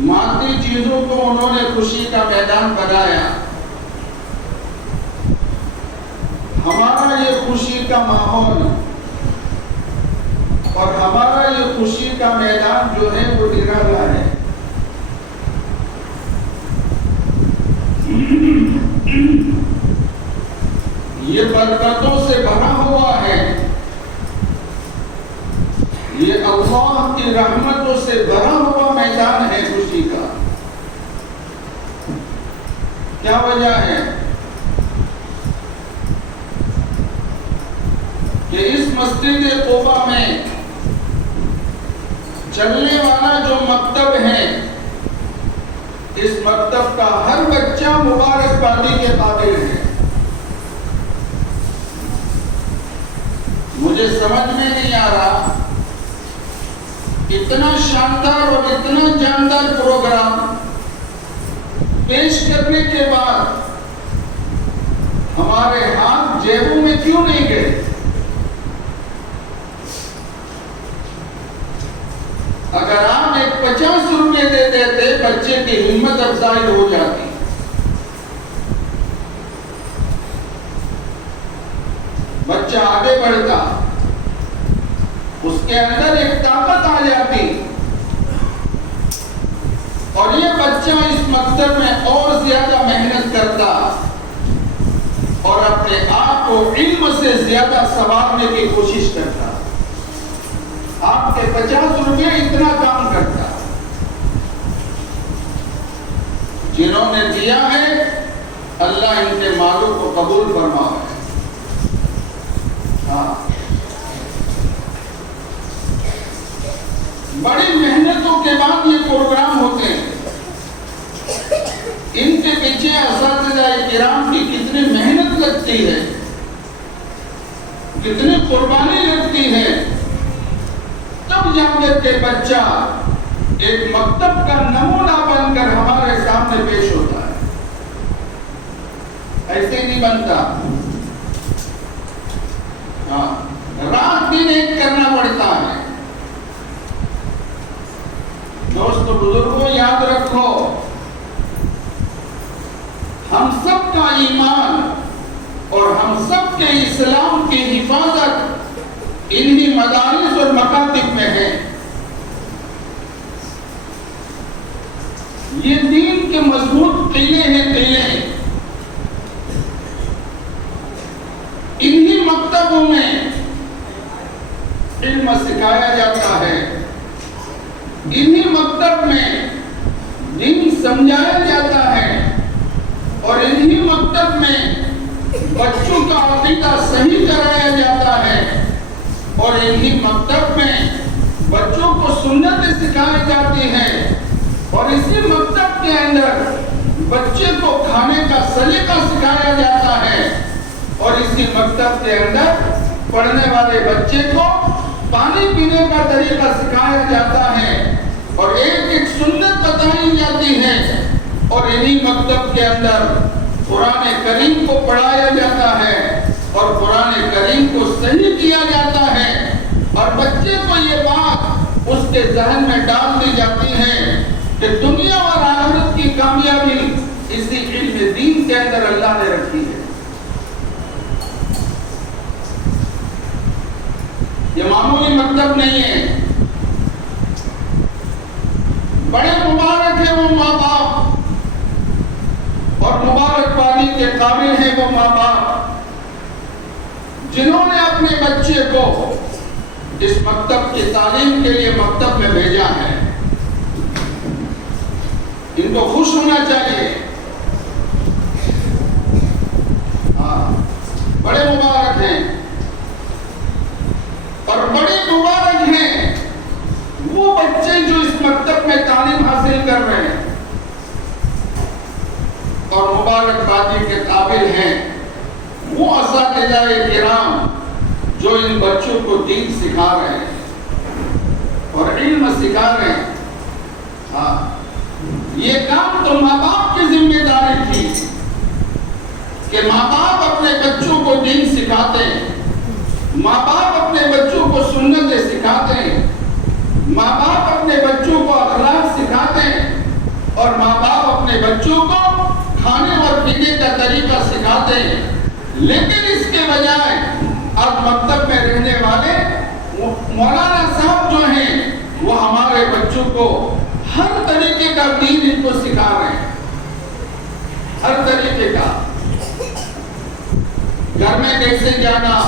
مادی چیزوں کو انہوں نے خوشی کا میدان بنایا. ہمارا یہ خوشی کا ماحول اور ہمارا یہ خوشی کا میدان جو ہے وہ نرالا ہے. یہ برکتوں سے بھرا ہوا ہے، یہ اللہ کی رحمتوں سے بھرا ہوا میدان ہے خوشی کا. کیا وجہ ہے کہ اس مسجد قباء میں چلنے والا جو مکتب ہے، اس مکتب کا ہر بچہ مبارک بادی کے قابل ہے. مجھے سمجھ میں نہیں آ رہا اتنا شاندار اور اتنا جاندار پروگرام پیش کرنے کے بعد ہمارے ہاتھ جیبوں میں کیوں نہیں گئے؟ اگر آپ ایک 50 روپے دے دیتے بچے کی ہمت افزائی ہو جاتی، بچہ آگے بڑھتا، اس کے اندر ایک طاقت آ جاتی اور یہ بچہ اس مکتب میں اور زیادہ محنت کرتا اور اپنے آپ کو علم سے زیادہ سنوارنے کی کوشش کرتا۔ آپ کے 50 روپے اتنا کام کرتا۔ جنہوں نے دیا ہے اللہ ان کے مالوں کو قبول فرمائے۔ بڑی محنتوں کے بعد یہ پروگرام ہوتے ہیں۔ ان کے پیچھے اساتذہ کرام کی کتنی محنت لگتی ہے، کتنی قربانی لگتی ہے، تب جا کر کے بچہ ایک مکتب کا نمونہ بن کر ہمارے سامنے پیش ہوتا ہے۔ ایسے نہیں بنتا، رات دن ایک کرنا پڑتا ہے۔ دوستو بزرگوں یاد رکھو، ہم سب کا ایمان اور ہم سب کے اسلام کی حفاظت انہی مدارس اور مکاتب میں ہے۔ یہ دین کے مضبوط قلعے ہیں، قلعے انہی مکتبوں میں علم سکھایا جاتا ہے، انہی مکتب میں دین سمجھایا جاتا ہے اور انہی مکتب میں بچوں کا عقیدہ صحیح کرایا جاتا ہے اور انہی مکتب میں بچوں کو سنتیں سکھائی جاتی ہیں اور اسی مکتب کے اندر بچے کو کھانے کا سلیقہ سکھایا جاتا ہے اور اسی مکتب کے اندر پڑھنے والے بچے کو پانی پینے کا طریقہ سکھایا جاتا ہے اور ایک ایک سنت بتائی جاتی ہے اور انہی مکتب کے اندر قرآن کریم کو پڑھایا جاتا ہے اور قرآن کریم کو صحیح کیا جاتا ہے اور بچے کو یہ بات اس کے ذہن میں ڈال دی جاتی ہے کہ دنیا اور آخرت کی کامیابی اسی علم دین کے اندر اللہ نے رکھی ہے۔ یہ معمولی مکتب نہیں ہے، بڑے مبارک ہیں وہ ماں باپ اور مبارک پانی کے قابل ہیں وہ ماں باپ جنہوں نے اپنے بچے کو اس مکتب کی تعلیم کے لیے مکتب میں بھیجا ہے۔ ان کو خوش ہونا چاہیے۔ بڑے مبارک ہیں اور بڑے مبارک ہیں وہ بچے جو اس مکتب میں تعلیم حاصل کر رہے ہیں اور مبارک بادی کے قابل ہیں وہ اساتذہ کرام جو ان بچوں کو دین سکھا رہے ہیں اور علم سکھا رہے ہیں۔ یہ کام تو ماں باپ کی ذمہ داری تھی کہ ماں باپ اپنے بچوں کو دین سکھاتے ہیں، ماں باپ اپنے بچوں کو سنتیں سکھاتے ہیں، ماں باپ اپنے بچوں کو اخلاق سکھاتے ہیں اور ماں باپ اپنے بچوں کو کھانے اور پینے کا طریقہ سکھاتے ہیں۔ لیکن اس کے بجائے اب مکتب میں رہنے والے مولانا صاحب جو ہیں وہ ہمارے بچوں کو ہر طریقے کا دین ان کو سکھا رہے ہیں، ہر طریقے کا۔ گھر میں کیسے جانا،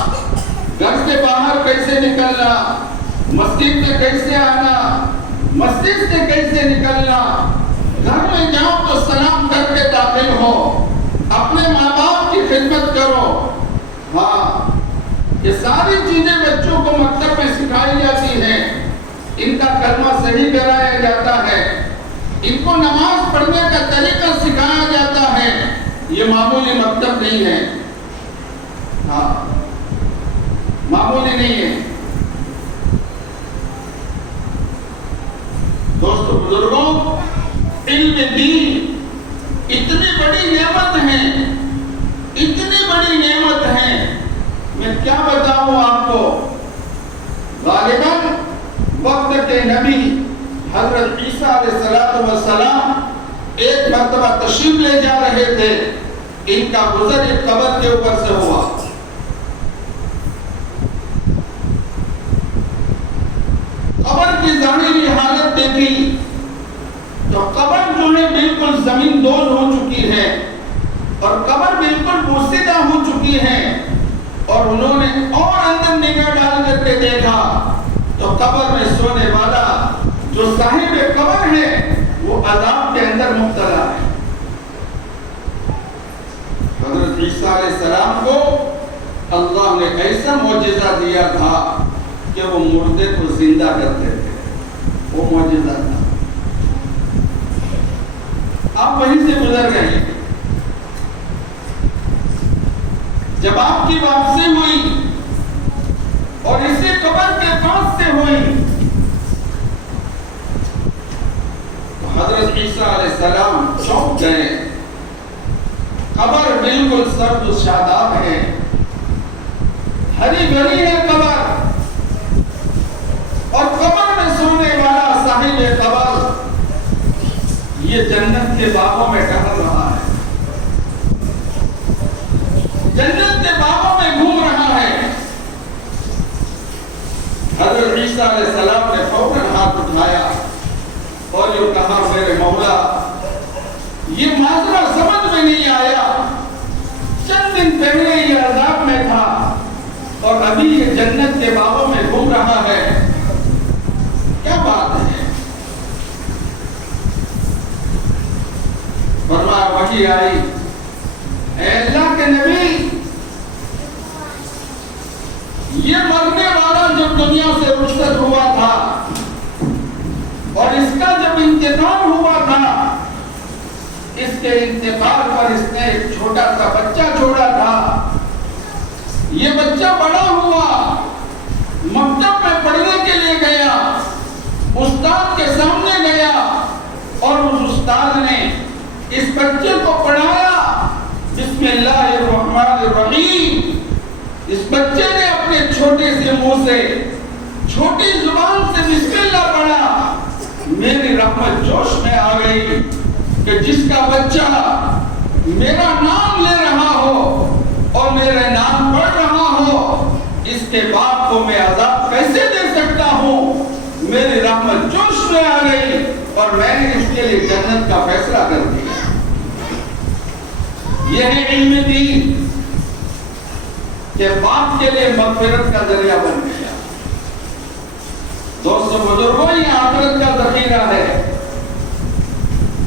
گھر سے باہر کیسے نکلنا، مسجد میں کیسے آنا، مسجد سے کیسے نکلنا، گھر میں جاؤ تو سلام کر کے داخل ہو، اپنے ماں باپ کی خدمت کرو۔ یہ ساری چیزیں بچوں کو مکتب میں سکھائی جاتی ہیں، ان کا کلمہ صحیح کرایا جاتا ہے، ان کو نماز پڑھنے کا طریقہ سکھایا جاتا ہے۔ یہ معمولی مکتب نہیں ہے، معمولی نہیں ہے۔ دوستوں بزرگوں، علم دین اتنی بڑی نعمت ہے، اتنی بڑی نعمت ہے، میں کیا بتاؤں آپ کو۔ غالباً وقت کے نبی حضرت عیسیٰ علیہ السلام ایک مرتبہ تشریف لے جا رہے تھے، ان کا گزر ایک قبر کے اوپر سے ہوا۔ قبر کی ظاہری حالت دیکھی تو قبر جو ہے بالکل زمین دوز ہو چکی ہے اور قبر بالکل پوسیدہ ہو چکی ہے، اور انہوں نے اور اندر نگاہ ڈال کر کے دیکھا تو قبر میں سونے والا جو صاحب قبر ہے وہ عذاب کے اندر مبتلا ہے۔ حضرت عیسیٰ علیہ السلام کو اللہ نے ایسا معجزہ دیا تھا کہ وہ مردے کو زندہ کرتے تھے، وہ معجزہ تھا۔ آپ وہیں سے گزر گئے، جب آپ کی واپسی ہوئی اور اسی قبر کے پاس سے ہوئی تو حضرت عیسیٰ علیہ السلام چونک گئے۔ قبر بالکل سرد و شاداب ہے، ہری بھری ہے قبر، اور قبر میں سونے والا صاحب قبر یہ جنت کے باغوں میں ٹہل رہا ہے، جنت کے باغوں میں گھوم رہا ہے۔ حضرت عیسیٰ علیہ السلام نے فوراً ہاتھ اٹھایا اور یہ کہا، میرے مولا یہ معاملہ سمجھ میں نہیں آیا، چند دن پہلے یہ عذاب میں تھا اور ابھی یہ جنت کے باغوں میں گھوم رہا ہے، کیا بات ہے؟ فرمایا وحی آئی، اے اللہ کے نبی، یہ مرنے والا جب دنیا سے رخصت ہوا تھا اور اس کا جب انتقال ہوا تھا، اس کے انتقال پر اس نے ایک چھوٹا سا بچہ چھوڑا تھا۔ یہ بچہ بڑا ہوا، مکتب میں پڑھنے کے لیے گیا، استاد کے سامنے گیا اور اس استاد نے اس بچے کو پڑھایا، بسم اللہ الرحمن الرحیم۔ اس بچے نے اپنے چھوٹے سے منہ سے، چھوٹی زبان سے بسم اللہ پڑھا، میری رحمت جوش میں آ گئی کہ جس کا بچہ میرا نام لے رہا ہو اور میرے نام پڑھ رہا ہو، اس کے باپ کو میں عذاب کیسے دے سکتا ہوں؟ میری رحمت جوش میں آ گئی اور میں نے اس کے لیے جنت کا فیصلہ کر دیا۔ یہ ہے علم دین کہ باپ کے لیے مغفرت کا ذریعہ بن گیا۔ دوستو بزرگوں، یہ آخرت کا ذخیرہ ہے۔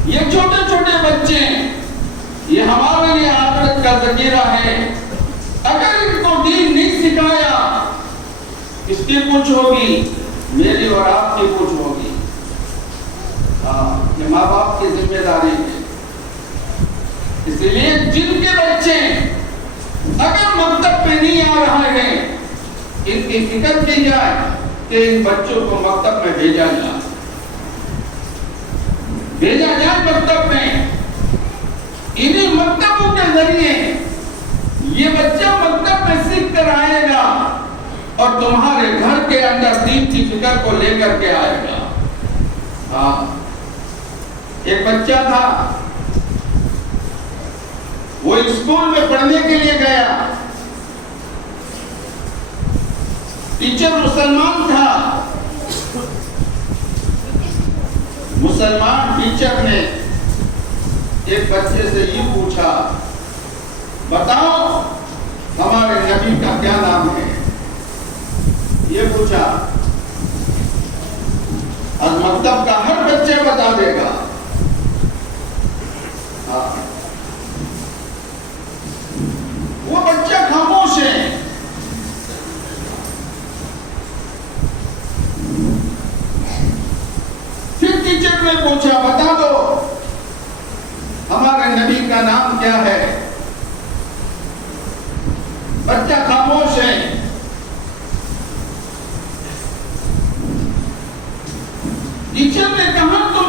یہ چھوٹے چھوٹے بچے یہ ہمارے لیے آخرت کا ذخیرہ ہے۔ اگر ان کو دین نہیں سکھایا، اس کی پوچھ ہوگی، میری اور آپ کی پوچھ ہوگی۔ یہ ماں باپ کی ذمہ داری ہے۔ اس لیے جن کے بچے اگر مکتب پہ نہیں آ رہے ہیں، ان کی فکر کی جائے کہ ان بچوں کو مکتب میں بھیجا جائے مکتب میں۔ انہی مکتبوں کے ذریعے یہ بچہ مکتب میں سیکھ کر آئے گا اور تمہارے گھر کے اندر دین کی فکر کو لے کر کے آئے گا۔ ایک بچہ تھا، وہ اسکول میں پڑھنے کے لیے گیا، ٹیچر مسلمان تھا۔ مسلمان ٹیچر نے ایک بچے سے یہ پوچھا، بتاؤ ہمارے نبی کا کیا نام ہے؟ یہ پوچھا۔ اور مکتب کا ہر بچے بتا دے گا۔ وہ بچہ خاموش ہے۔ پھر ٹیچر نے پوچھا، بتا دو ہمارے نبی کا نام کیا ہے؟ بچہ خاموش ہے۔ ٹیچر نے کہا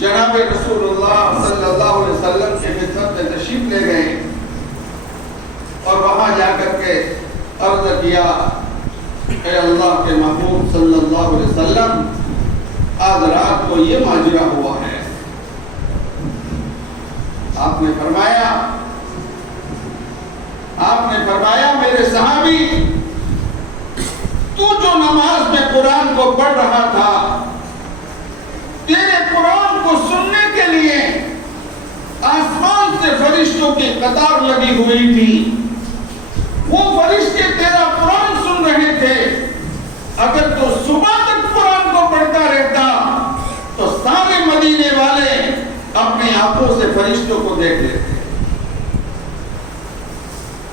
جناب رسول اللہ صلی اللہ علیہ وسلم کے خدمت میں تشریف لے گئے اور وہاں جا کر کے عرض کیا اے اللہ کے محبوب صلی اللہ علیہ وسلم آج رات کو یہ ماجرا ہوا ہے. آپ نے فرمایا میرے صحابی تو جو نماز میں قرآن کو پڑھ رہا تھا تیرے قرآن کو سننے کے لیے آسمان سے فرشتوں کی قطار لگی ہوئی تھی. وہ فرشتے تیرا قرآن سن رہے تھے. اگر تو صبح تک قرآن کو پڑھتا رہتا تو سارے مدینے والے اپنی آنکھوں سے فرشتوں کو دیکھ لیتے.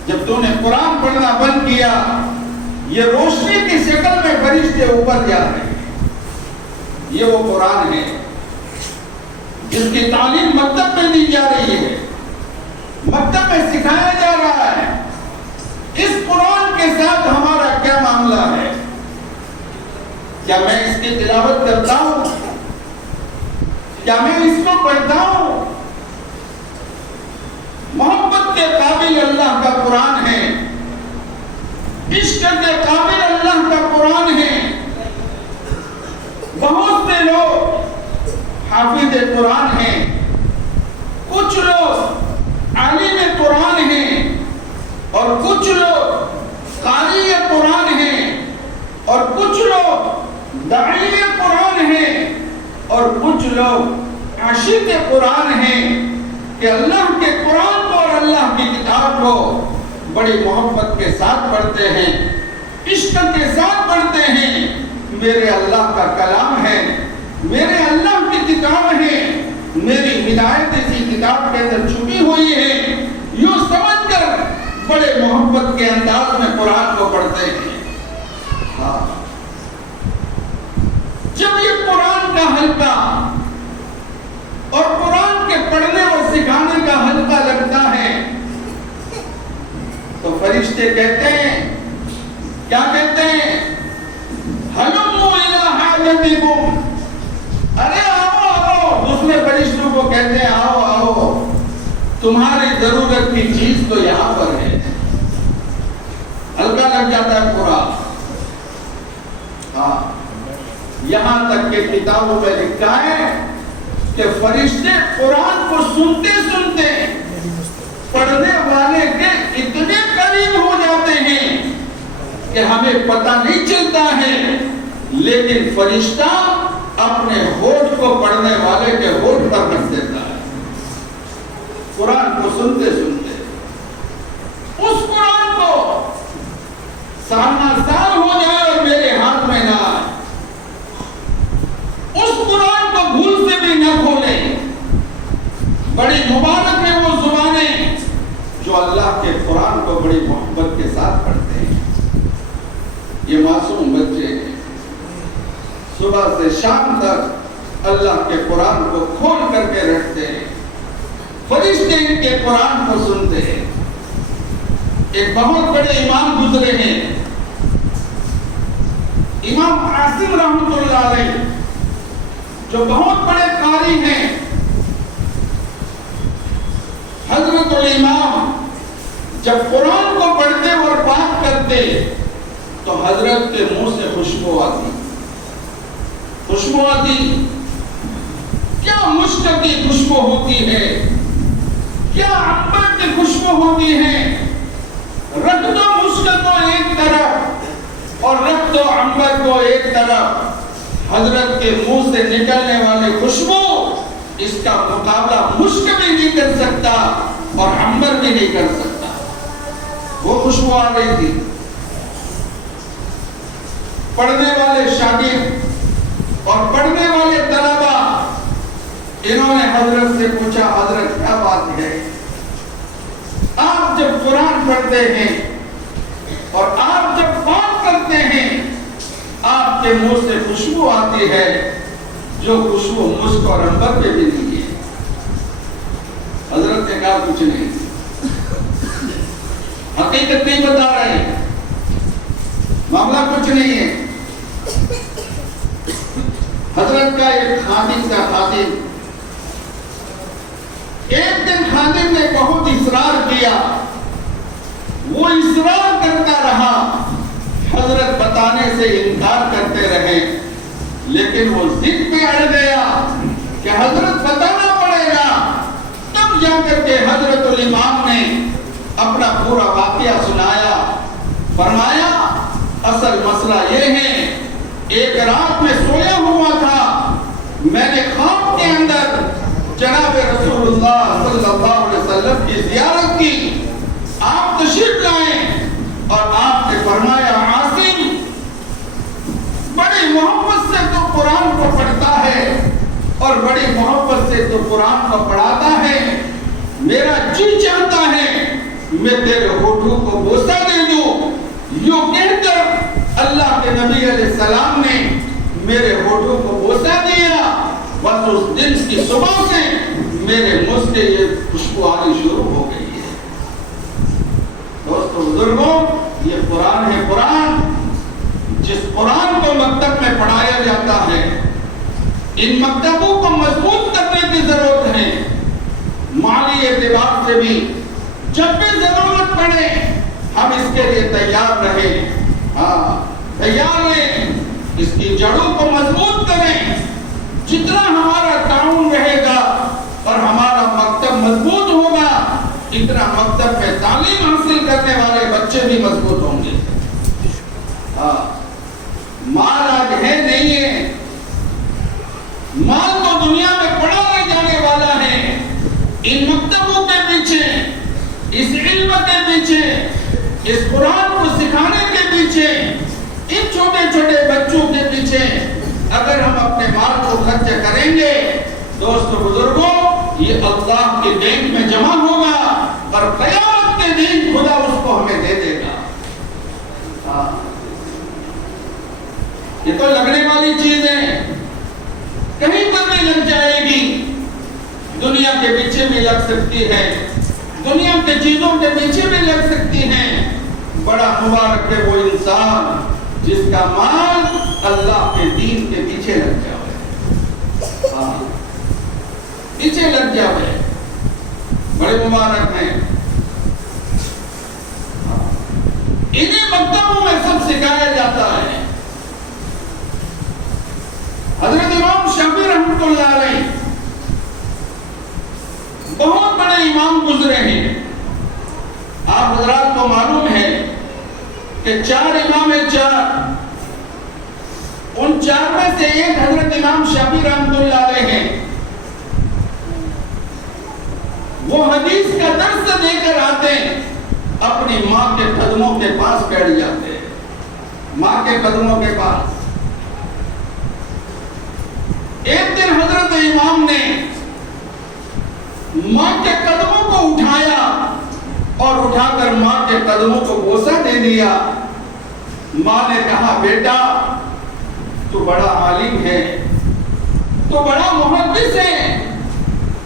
جب تو نے قرآن پڑھنا بند کیا یہ روشنی کی شکل میں فرشتے اوپر جا رہے ہیں. یہ وہ قرآن ہے جس کی تعلیم مکتب میں دی جا رہی ہے, مکتب میں سکھایا جا رہا ہے. اس قرآن کے ساتھ ہمارا کیا معاملہ ہے؟ کیا میں اس کی تلاوت کرتا ہوں؟ کیا میں اس کو پڑھتا ہوں؟ محبت کے قابل اللہ کا قرآن ہے, عشق کے قابل اللہ کا قرآن ہے. بہت سے لوگ حافظ قرآن ہیں, کچھ لوگ عالم قرآن ہیں, اور کچھ لوگ قاری قرآن ہیں, اور کچھ لوگ داعی قرآن ہیں, اور کچھ لوگ عاشق قرآن ہیں کہ اللہ کے قرآن کو اور اللہ کی کتاب کو بڑی محبت کے ساتھ پڑھتے ہیں, عشق کے ساتھ پڑھتے ہیں. میرے اللہ کا کلام ہے, میرے اللہ کی کتاب ہے, میری ہدایت اسی کتاب کے اندر چھپی ہوئی ہے, یوں سمجھ کر بڑے محبت کے انداز میں قرآن کو پڑھتے ہیں. جب یہ قرآن کا حلقہ اور قرآن کے پڑھنے اور سکھانے کا حلقہ لگتا ہے تو فرشتے کہتے ہیں, کیا کہتے ہیں؟ ہلموا الی حاجتکم, ارے آؤ. دوسرے فرشتوں کو کہتے ہیں آؤ, تمہاری ضرورت کی چیز تو یہاں پر ہے. ہلکا لگ جاتا ہے قرآن. یہاں تک کہ کتابوں میں لکھا ہے کہ فرشتے قرآن کو سنتے سنتے پڑھنے والے کے اتنے قریب ہو جاتے ہیں کہ ہمیں پتہ نہیں چلتا ہے, لیکن فرشتہ اپنے ہونٹ کو پڑھنے والے کے ہونٹ پر رکھ دیتا ہے. قرآن کو سنتے سنتے اس قرآن کو سامنا سار ہو جائے اور میرے ہاتھ میں نہ آئے, اس قرآن کو بھول سے بھی نہ کھولیں. بڑی مبارک ہے وہ زبانیں جو اللہ کے قرآن کو بڑی محبت کے ساتھ پڑھتے ہیں. یہ معصوم بچے صبح سے شام تک اللہ کے قرآن کو کھول کر کے رکھتے ہیں, فرشتے ان کے قرآن کو سنتے ہیں. ایک بہت بڑے امام گزرے ہیں, امام عاصم رحمۃ اللہ علیہ, جو بہت بڑے قاری ہیں. حضرت الامام جب قرآن کو پڑھتے اور بات کرتے تو حضرت کے منہ سے خوشبو آتی. کیا مشک کی خوشبو ہوتی ہے, کیا عنبر کی خوشبو ہوتی ہے. رکھ دو مشک کو ایک طرف اور رکھ دو عنبر کو ایک طرف, حضرت کے منہ سے نکلنے والی خوشبو اس کا مقابلہ مشک بھی نہیں کر سکتا اور عنبر بھی نہیں کر سکتا. وہ خوشبو آ گئی تھی. پڑھنے والے شاگرد اور پڑھنے والے طلبہ انہوں نے حضرت سے پوچھا, حضرت کیا بات ہے؟ آپ جب قرآن پڑھتے ہیں اور آپ جب بات کرتے ہیں آپ کے منہ سے خوشبو آتی ہے جو خوشبو مشک اور عنبر پہ بھی نہیں ہے. حضرت نے کہا کچھ نہیں, حقیقت نہیں بتا رہے, معاملہ کچھ نہیں ہے. حضرت کا ایک خادم نے بہت اصرار کیا، وہ اصرار کرتا رہا، حضرت بتانے سے انکار کرتے رہے، لیکن وہ ضد پہ اڑ گیا کہ حضرت بتانا پڑے گا۔ تب جا کر کے حضرت الامام نے اپنا پورا واقعہ سنایا، فرمایا اصل مسئلہ یہ ہے، ایک رات میں سویا ہوا تھا، میں نے خواب کے اندر جناب رسول اللہ صلی اللہ علیہ وسلم کی زیارت کی، آپ تشریف لائے اور آپ نے فرمایا عاصم بڑی محبت سے تو قرآن کو پڑھتا ہے اور بڑی محبت سے تو قرآن کو پڑھاتا ہے، میرا جی چاہتا ہے میں تیرے ہونٹوں کو بوسہ دے دوں۔ یوں کہہ کر اللہ کے نبی علیہ السلام نے میرے ہونٹوں کو بوسہ دیا، بس اس دن کی صبح سے میرے منہ سے یہ خوشبو آنی شروع ہو گئی ہے۔ دوستو بزرگوں، یہ قرآن ہے، قرآن جس قرآن کو مکتب میں پڑھایا جاتا ہے، ان مکتبوں کو مضبوط کرنے کی ضرورت ہے، مالی اعتبار سے بھی جب بھی ضرورت پڑے ہم اس کے لیے تیار رہیں، تیار رہیں، اس کی جڑوں کو مضبوط کریں۔ جتنا ہمارا تعاون رہے گا اور ہمارا مکتب مضبوط ہوگا، اتنا مکتب میں تعلیم حاصل کرنے والے بچے بھی مضبوط ہوں گے۔ مال آج ہے نہیں ہے، مال تو دنیا میں پڑا رہ جانے والا ہے، ان مکتبوں کے پیچھے، اس علم کے پیچھے، اس قرآن کو سکھانے کے پیچھے، ان چھوٹے چھوٹے بچوں کے پیچھے اگر ہم اپنے مال کو خرچ کریں گے، دوستو بزرگوں، یہ اللہ کے بینک میں جمع ہوگا اور قیامت کے دن خدا اس کو ہمیں دے دے گا۔ یہ تو لگنے والی چیز ہے، کہیں پر بھی لگ جائے گی، دنیا کے پیچھے بھی لگ سکتی ہے، دنیا کے چیزوں کے پیچھے بھی لگ سکتی ہیں۔ بڑا مبارک ہے وہ انسان جس کا مال اللہ کے دین کے پیچھے لگ جائے، پیچھے لگ جائے، بڑے مبارک ہیں۔ انہیں مکتبوں میں سب سکھایا جاتا ہے۔ حضرت امام شافعی رحمۃ اللہ علیہ بہت بڑے امام گزرے ہیں، آپ حضرات کو معلوم ہے کہ 4 امام ہیں، 4، ان 4 میں سے ایک حضرت امام شافعی رحمۃ اللہ علیہ ہیں۔ وہ حدیث کا درس دے کر آتے ہیں، اپنی ماں کے قدموں کے پاس بیٹھ جاتے ہیں، ماں کے قدموں کے پاس۔ ایک دن حضرت امام نے ماں کے قدموں کو اٹھایا اور اٹھا کر ماں کے قدموں کو بوسہ دے دیا۔ ماں نے کہا بیٹا تو بڑا عالم ہے، تو بڑا محدث ہے،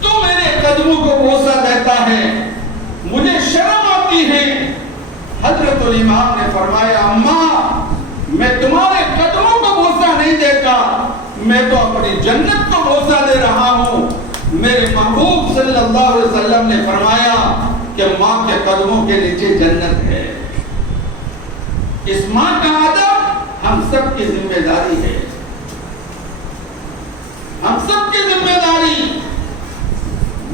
تو میرے قدموں کو بوسہ دیتا ہے، مجھے شرم آتی ہے۔ حضرت الامام نے فرمایا اماں میں تمہارے قدموں کو بوسہ نہیں دیتا، میں تو اپنی جنت کو بوسہ دے رہا ہوں۔ میرے محبوب صلی اللہ علیہ وسلم نے فرمایا کہ ماں کے قدموں کے نیچے جنت ہے۔ اس ماں کا ادب ہم سب کی ذمہ داری ہے، ہم سب کی ذمہ داری۔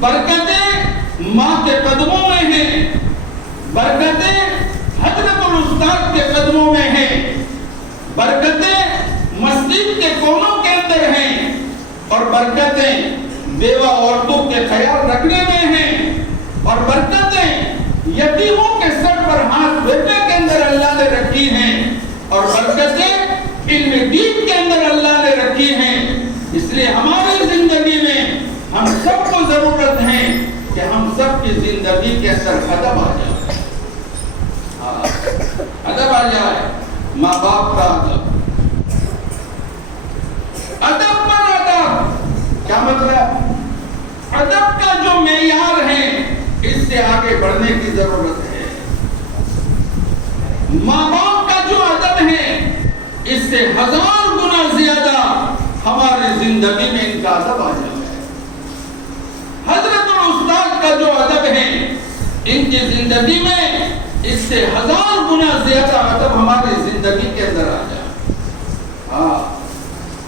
برکتیں ماں کے قدموں میں ہیں، برکتیں حضرت الاستاد کے قدموں میں ہیں، برکتیں مسجد کے کونوں کے اندر ہیں، اور برکتیں بیوہ عورتوں کے خیال رکھنے میں ہیں، اور برکتیں یتیموں کے سر پر ہاتھ پھیرنے کے اندر اللہ نے رکھی ہیں، اور برکتیں علم دین کے اندر اللہ نے رکھی ہیں۔ اس لیے ہماری زندگی میں ہم سب کو ضرورت ہے کہ ہم سب کی زندگی کے اندر ادب آ جائے، ادب آ جائے، ماں باپ کا ادب، ادب پر ادب، کیا مطلب؟ ادب کا جو معیار ہے اس سے آگے بڑھنے کی ضرورت ہے۔ ماں باپ کا جو ادب ہے اس سے 1000 گنا زیادہ ہماری زندگی میں ان کا ادب آ جائے۔ حضرت الاستاد کا جو ادب ہے ان کی زندگی میں اس سے 1000 گنا زیادہ ادب ہماری زندگی کے اندر آ جائے. ہاں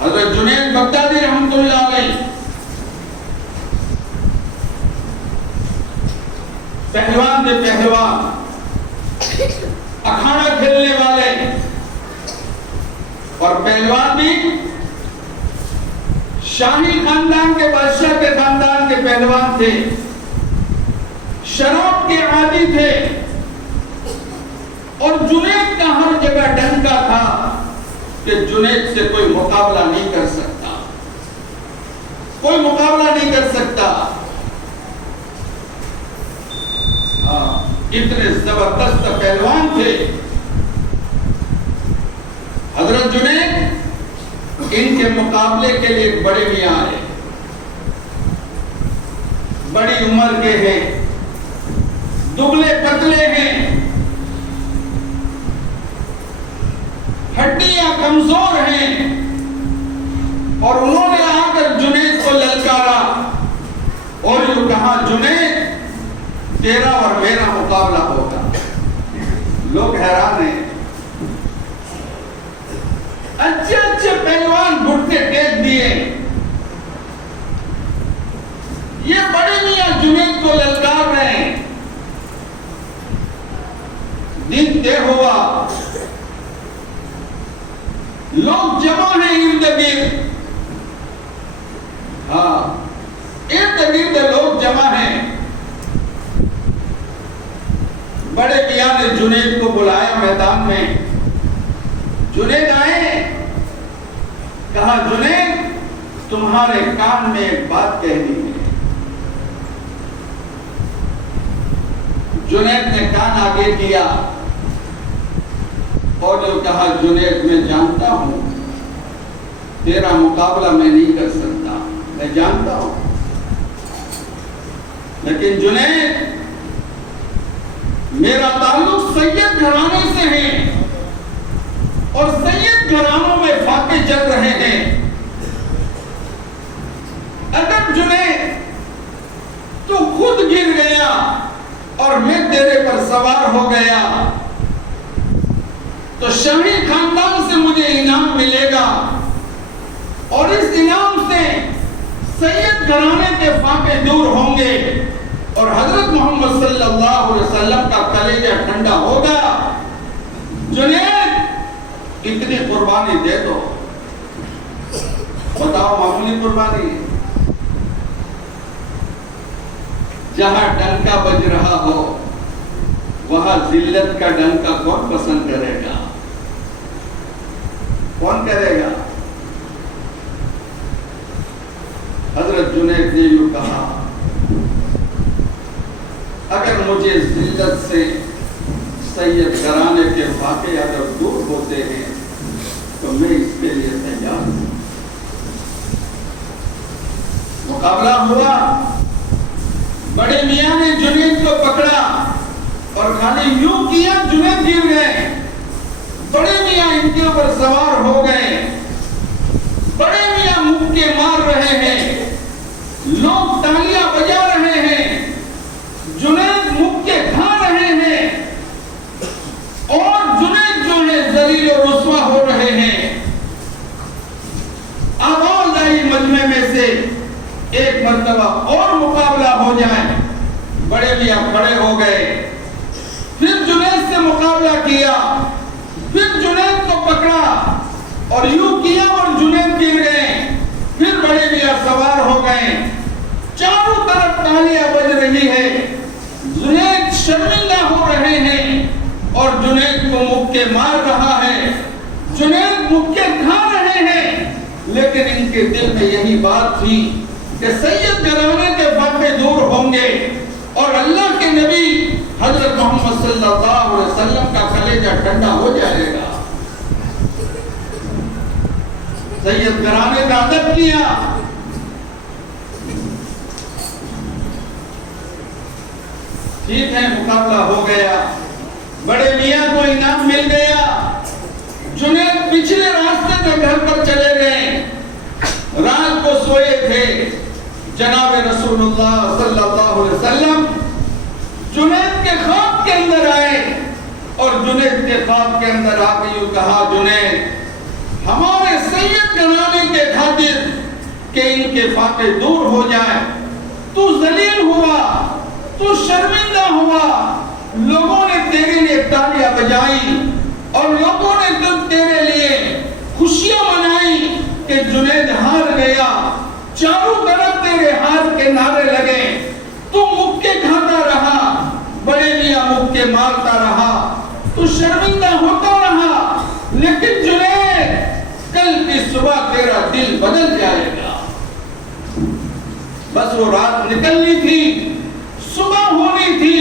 حضرت جنید بغدادی رحمۃ اللہ علیہ پہلوان تھے، پہلوان، اکھاڑا کھیلنے والے، اور پہلوان بھی شاہی خاندان کے، بادشاہ کے خاندان کے پہلوان تھے. شراب کے عادی تھے، اور جنید کا ہر جگہ ڈنکا تھا کہ جنید سے کوئی مقابلہ نہیں کر سکتا، کوئی مقابلہ نہیں کر سکتا. اتنے زبردست پہلوان تھے حضرت جنید. ان کے مقابلے کے لیے ایک بڑے میاں آئے، بڑی عمر کے ہیں، دبلے پتلے ہیں، ہڈیاں کمزور ہیں، اور انہوں نے آ کر جنید کو للکارا اور یوں کہا جنید تیرا اور میرا مقابلہ ہوگا. لوگ حیران ہیں، اچھے اچھے پہلوان گھٹنے ٹیک دیے، یہ بڑے میاں جنید کو للکار رہے ہیں. دن طے ہوا، لوگ جمع ہیں ارد گرد، ہاں ارد گرد لوگ جمع ہیں. بڑے میاں نے جنید کو بلایا میدان میں. جنید آئے، کہا جنید تمہارے کان میں ایک بات کہنی ہے. جنید نے کان آگے کیا اور جو کہا جنید میں جانتا ہوں تیرا مقابلہ میں نہیں کر سکتا، میں جانتا ہوں، لیکن جنید میرا تعلق سید گھرانے سے ہے، اور سید گھرانوں میں فاتح چل رہے ہیں. اگر جنید تو خود گر گیا اور میں تیرے پر سوار ہو گیا تو شاہی خاندان سے مجھے انعام ملے گا، اور اس انعام سے سید گھرانے کے فاقے دور ہوں گے، اور حضرت محمد صلی اللہ علیہ وسلم کا کلیجہ ٹھنڈا ہوگا. جنید اتنی قربانی دے دو. بتاؤ معمولی قربانی؟ جہاں ڈنکا بج رہا ہو وہاں ذلت کا ڈنکا کون پسند کرے گا؟ کون کرے گا؟ حضرت جنید نے یوں کہا اگر مجھے ذلت سے سید گھرانے کے واقعے اگر دور ہوتے ہیں تو میں اس کے لیے تیار ہوں. مقابلہ ہوا، بڑے میاں نے جنید کو پکڑا اور خالی یوں کیا جنید گر گئے. بڑے میاں ان کے اوپر سوار ہو گئے، بڑے میاں مکے مار رہے ہیں، لوگ تالیاں بجا رہے ہیں، جنید مکے کھا رہے ہیں، اور جنید جو ہے ذلیل و رسوا ہو رہے ہیں. آواز آئی مجمع میں سے ایک مرتبہ اور مقابلہ ہو جائے. بڑے میاں کھڑے ہو گئے، پھر جنید سے مقابلہ کیا، پھر جنید کو پکڑا اور یوں کیا اور جنید گر گئے. پھر بڑے میاں سوار ہو گئے، چاروں طرف تالیاں بج رہی ہے، جنید شرمندہ ہو رہے ہیں اور جنید کو مکے مار رہا ہے، جنید مکے کھا رہے ہیں. لیکن ان کے دل میں یہی بات تھی کہ سید گھرانے کے فاقے دور ہوں گے اور اللہ کے نبی حضرت محمد صلی اللہ علیہ وسلم کا کلیجہ ٹھنڈا ہو جائے گا. سید گھرانے کا ادب کیا. ٹھیک ہے، مقابلہ ہو گیا، بڑے میاں کو انعام مل گیا. جنید پچھلے راستے سے گھر پر چلے گئے، رات کو سوئے تھے. جناب رسول اللہ صلی اللہ علیہ وسلم جنید کے خواب کے اندر آئے اور جنید کے خواب کے اندر آ کے یوں کہا جنید ہمارے سید گھرانے کے خاطر کہ ان کے فاقے دور ہو جائیں تو ذلیل ہوا تو شرمندہ ہوا لوگوں نے تیرے لیے تالیاں بجائی اور لوگوں نے تیرے لیے خوشیاں منائی کہ جنید ہار گیا چاروں طرف تیرے ہار کے نعرے لگے تو مکے کھاتا رہا بڑے میاں مکے مارتا رہا تو شرمندہ ہوتا رہا لیکن جنید کل کی صبح تیرا دل بدل جائے گا بس وہ رات نکلنی تھی صبح ہونی تھی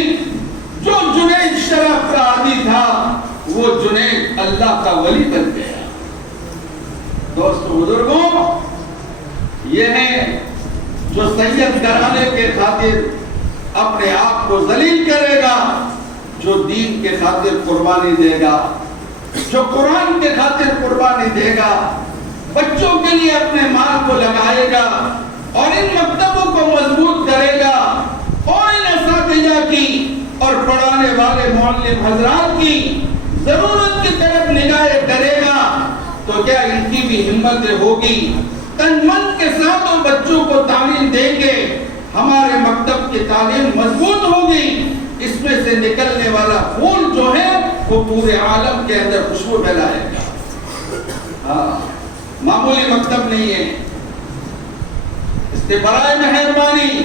جو جنید شراب کا عادی تھا وہ جنید اللہ کا ولی بن گیا دوستو بزرگوں یہ ہے جو سید گھرانے کے خاطر اپنے آپ کو ذلیل کرے گا جو دین کے خاطر قربانی دے گا جو قرآن کے خاطر قربانی دے گا بچوں کے لیے اپنے مال کو لگائے گا اور ان مکتبوں کو مضبوط کرے گا اور ان اساتذہ کی اور پڑھانے والے معلم حضرات کی ضرورت کی طرف نگاہیں کرے گا تو کیا ان کی بھی ہمت ہوگی تن من کے ساتھ ان بچوں کو تعلیم دیں گے ہمارے مکتب کی تعلیم مضبوط ہوگی اس میں سے نکلنے والا پھول جو ہے وہ پورے عالم کے اندر خوشبو پھیلائے گا معمولی مکتب نہیں ہے اس سے برائے مہربانی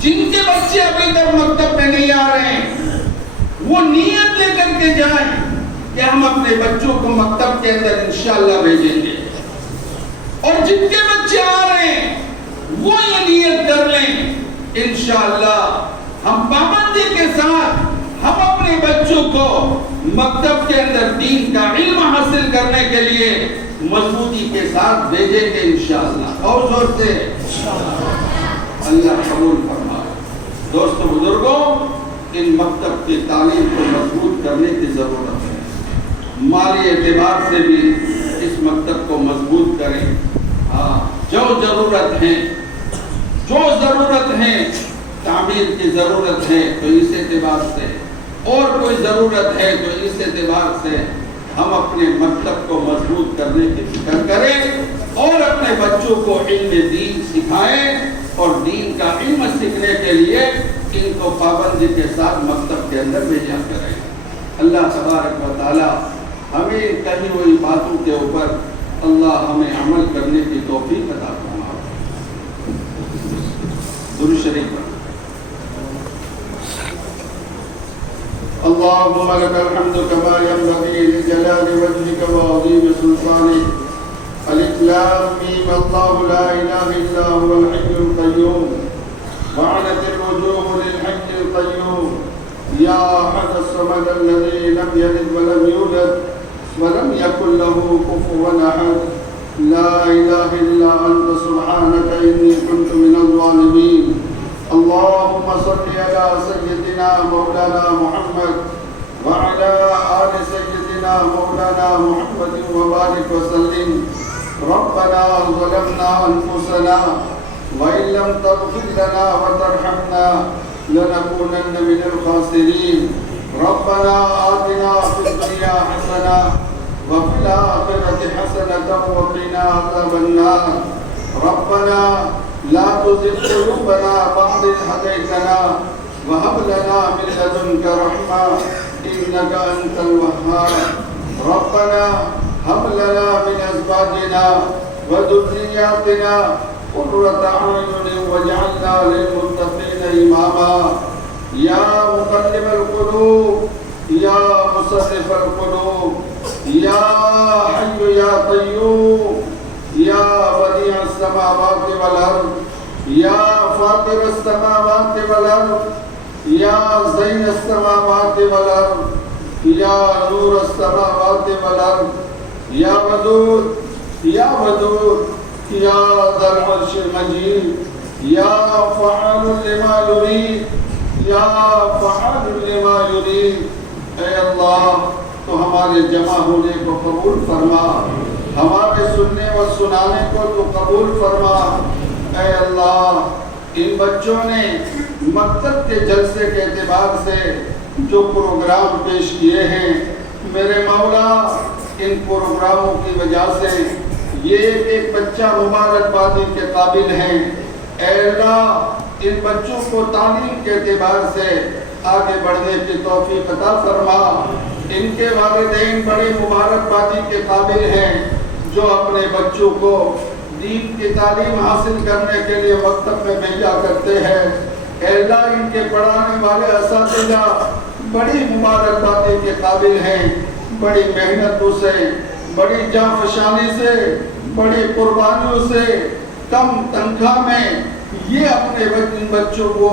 جن کے بچے ابھی تک مکتب میں نہیں آ رہے ہیں وہ نیت لے کر کے جائیں کہ ہم اپنے بچوں کو مکتب کے اندر انشاءاللہ بھیجیں گے اور جن کے بچے آ رہے ہیں وہ یہ نیت کر لیں انشاءاللہ ہم پابندی کے ساتھ ہم اپنے بچوں کو مکتب کے اندر دین کا علم حاصل کرنے کے لیے مضبوطی کے ساتھ بھیجیں گے انشاءاللہ اور زور سے اللہ قبول فرمائے دوستو بزرگوں ان مکتب کی تعلیم کو مضبوط کرنے کی ضرورت ہے مالی اعتبار سے بھی اس مکتب کو مضبوط کریں جو ضرورت ہے تعمیر کی ضرورت ہے تو اس اعتبار سے اور کوئی ضرورت ہے تو اس اعتبار سے ہم اپنے مکتب کو مضبوط کرنے کی فکر کریں اور اپنے بچوں کو علم دین سکھائیں اور دین کا علم سیکھنے کے لیے ان کو پابندی کے ساتھ مکتب کے اندر بھیجا کریں اللہ تبارک و تعالی ہمیں کہی ہوئی باتوں کے اوپر اللہ ہمیں عمل کرنے کی توفیق عطا فرمائے درود شریف پڑھیں اللهم لك الحمد كما ينبغي لجلال وجهك وعظيم سلطانك الف لام ميم الله لا اله الا هو الحي القيوم وعنت الوجوه للحي القيوم يا احد الصمد الذي لم يلد ولم يولد ولم يكن له كفوا احد لا اله الا انت سبحانك اني كنت من الظالمين اللهم صل على سيدنا مولانا محمد وعلى آل سيدنا مولانا محمد وبارك وسلم ربنا ظلمنا أنفسنا وإن لم تغفر لنا وترحمنا لنكونن من الخاسرين ربنا آتنا في الدنيا حسنة وفي الآخرة حسنة وقنا عذاب النار ربنا لا تزغ قلوبنا بعد إذ هديتنا وهب لنا من لدنك رحمة إنك أنت الوهاب ربنا هب لنا من أزواجنا وذرياتنا قرة أعين واجعلنا للمتقين إماما يا مقلب القلوب يا مصرف القلوب يا حي يا قيوم يا بديع السماوات والأرض يا فاطر السماوات والأرض يا زين السماوات والأرض يا نور السماوات والأرض يا ودود يا ودود يا ذا العرش المجيد يا فعال لما يريد يا فعال لما يريد اے اللہ تو ہمارے جمع ہونے کو قبول فرما ہمارے سننے و سنانے کو تو قبول فرما اے اللہ ان بچوں نے مکتب کے جلسے کے اعتبار سے جو پروگرام پیش کیے ہیں، میرے مولا ان پروگراموں کی وجہ سے یہ ایک بچہ مبارکبادی کے قابل ہیں۔ اے اللہ ان بچوں کو تعلیم کے اعتبار سے آگے بڑھنے کی توفیق عطا فرما۔ ان کے والدین بڑی مبارکبادی کے قابل ہیں جو اپنے بچوں کو دین کی تعلیم حاصل کرنے کے لیے مکتب میں بھیجا کرتے ہیں۔ اے اللہ ان کے پڑھانے والے اساتذہ بڑی مبارکبادی کے قابل ہیں، بڑی محنتوں سے، بڑی جانفشانی سے، بڑی قربانیوں سے، کم تنخواہ میں یہ اپنے بچوں کو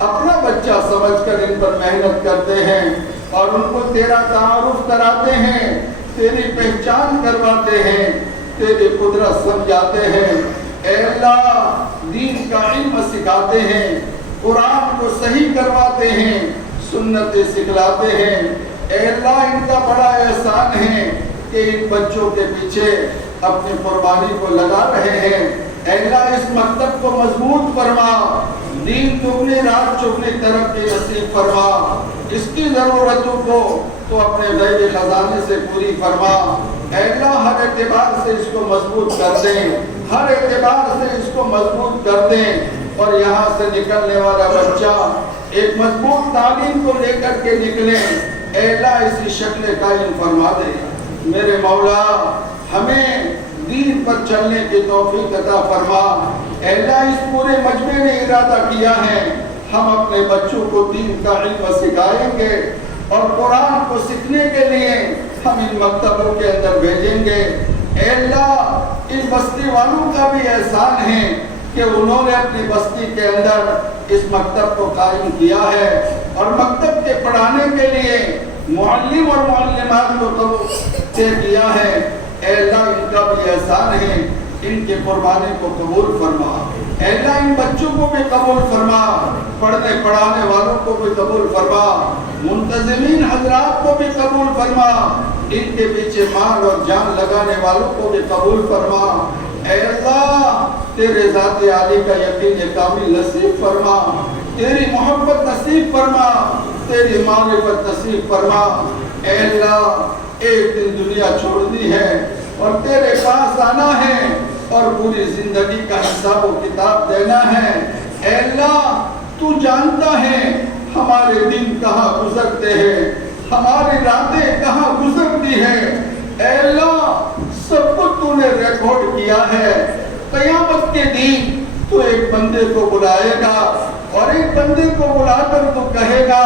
اپنا بچہ سمجھ کر ان پر محنت کرتے ہیں اور ان کو تیرا تعارف کراتے ہیں، تیری پہچان کرواتے ہیں، تیری قدرت سمجھاتے ہیں۔ اے اللہ دین کا علم سکھاتے ہیں، قرآن کو صحیح کرواتے ہیں، سنتیں سکھلاتے ہیں۔ اے اللہ ان کا بڑا احسان ہے کہ ان بچوں کے پیچھے اپنی قربانی کو لگا رہے ہیں۔ اے اللہ اس مکتب کو مضبوط فرما، دین دگنی رات چگنی ترقی نصیب فرما، اس کی ضرورتوں کو تو اپنے غیب خزانے سے پوری فرما۔ اے اللہ ہر اعتبار سے اس کو مضبوط کر دیں، ہر اعتبار سے اس کو مضبوط کر دیں اور یہاں سے نکلنے والا بچہ ایک مضبوط تعلیم کو لے کر کے نکلے۔ اے اللہ اسی شکل قائم فرما دے۔ میرے مولا ہمیں دین پر چلنے کی توفیق عطا فرما۔ اے اللہ اس پورے مجمع نے ارادہ کیا ہے ہم اپنے بچوں کو دین کا علم سکھائیں گے اور قرآن کو سیکھنے کے لیے ہم ان مکتبوں کے اندر بھیجیں گے۔ اے اللہ ان بستی والوں کا بھی احسان ہے کہ انہوں نے اپنی بستی کے اندر اس مکتب کو قائم کیا ہے اور مکتب کے پڑھانے کے لیے معلم اور معلمات کو طے کیا ہے۔ اے اللہ ان کا بھی احسان ہے، ان کے قربانی کو قبول فرما۔ اے اللہ ان بچوں کو بھی قبول فرما، پڑھنے پڑھانے والوں کو بھی قبول فرما، منتظمین حضرات کو بھی قبول فرما، ان کے پیچھے مال اور جان لگانے والوں کو بھی قبول فرما۔ اے اللہ تیرے ذات عالی کا یقین کامل نصیب فرما، تیری محبت نصیب فرما، تیری معرفت نصیب فرما۔ اے اللہ ایک دن دنیا چھوڑنی ہے اور تیرے پاس آنا ہے اور پوری زندگی کا حساب و کتاب دینا ہے۔ اے اللہ تو جانتا ہے ہمارے دن کہاں گزرتے ہیں، ہماری راتیں کہاں گزرتی ہیں۔ اے اللہ سب کچھ تو نے ریکارڈ کیا ہے۔ قیامت کے دن تو ایک بندے کو بلائے گا اور ایک بندے کو بلا کر تو کہے گا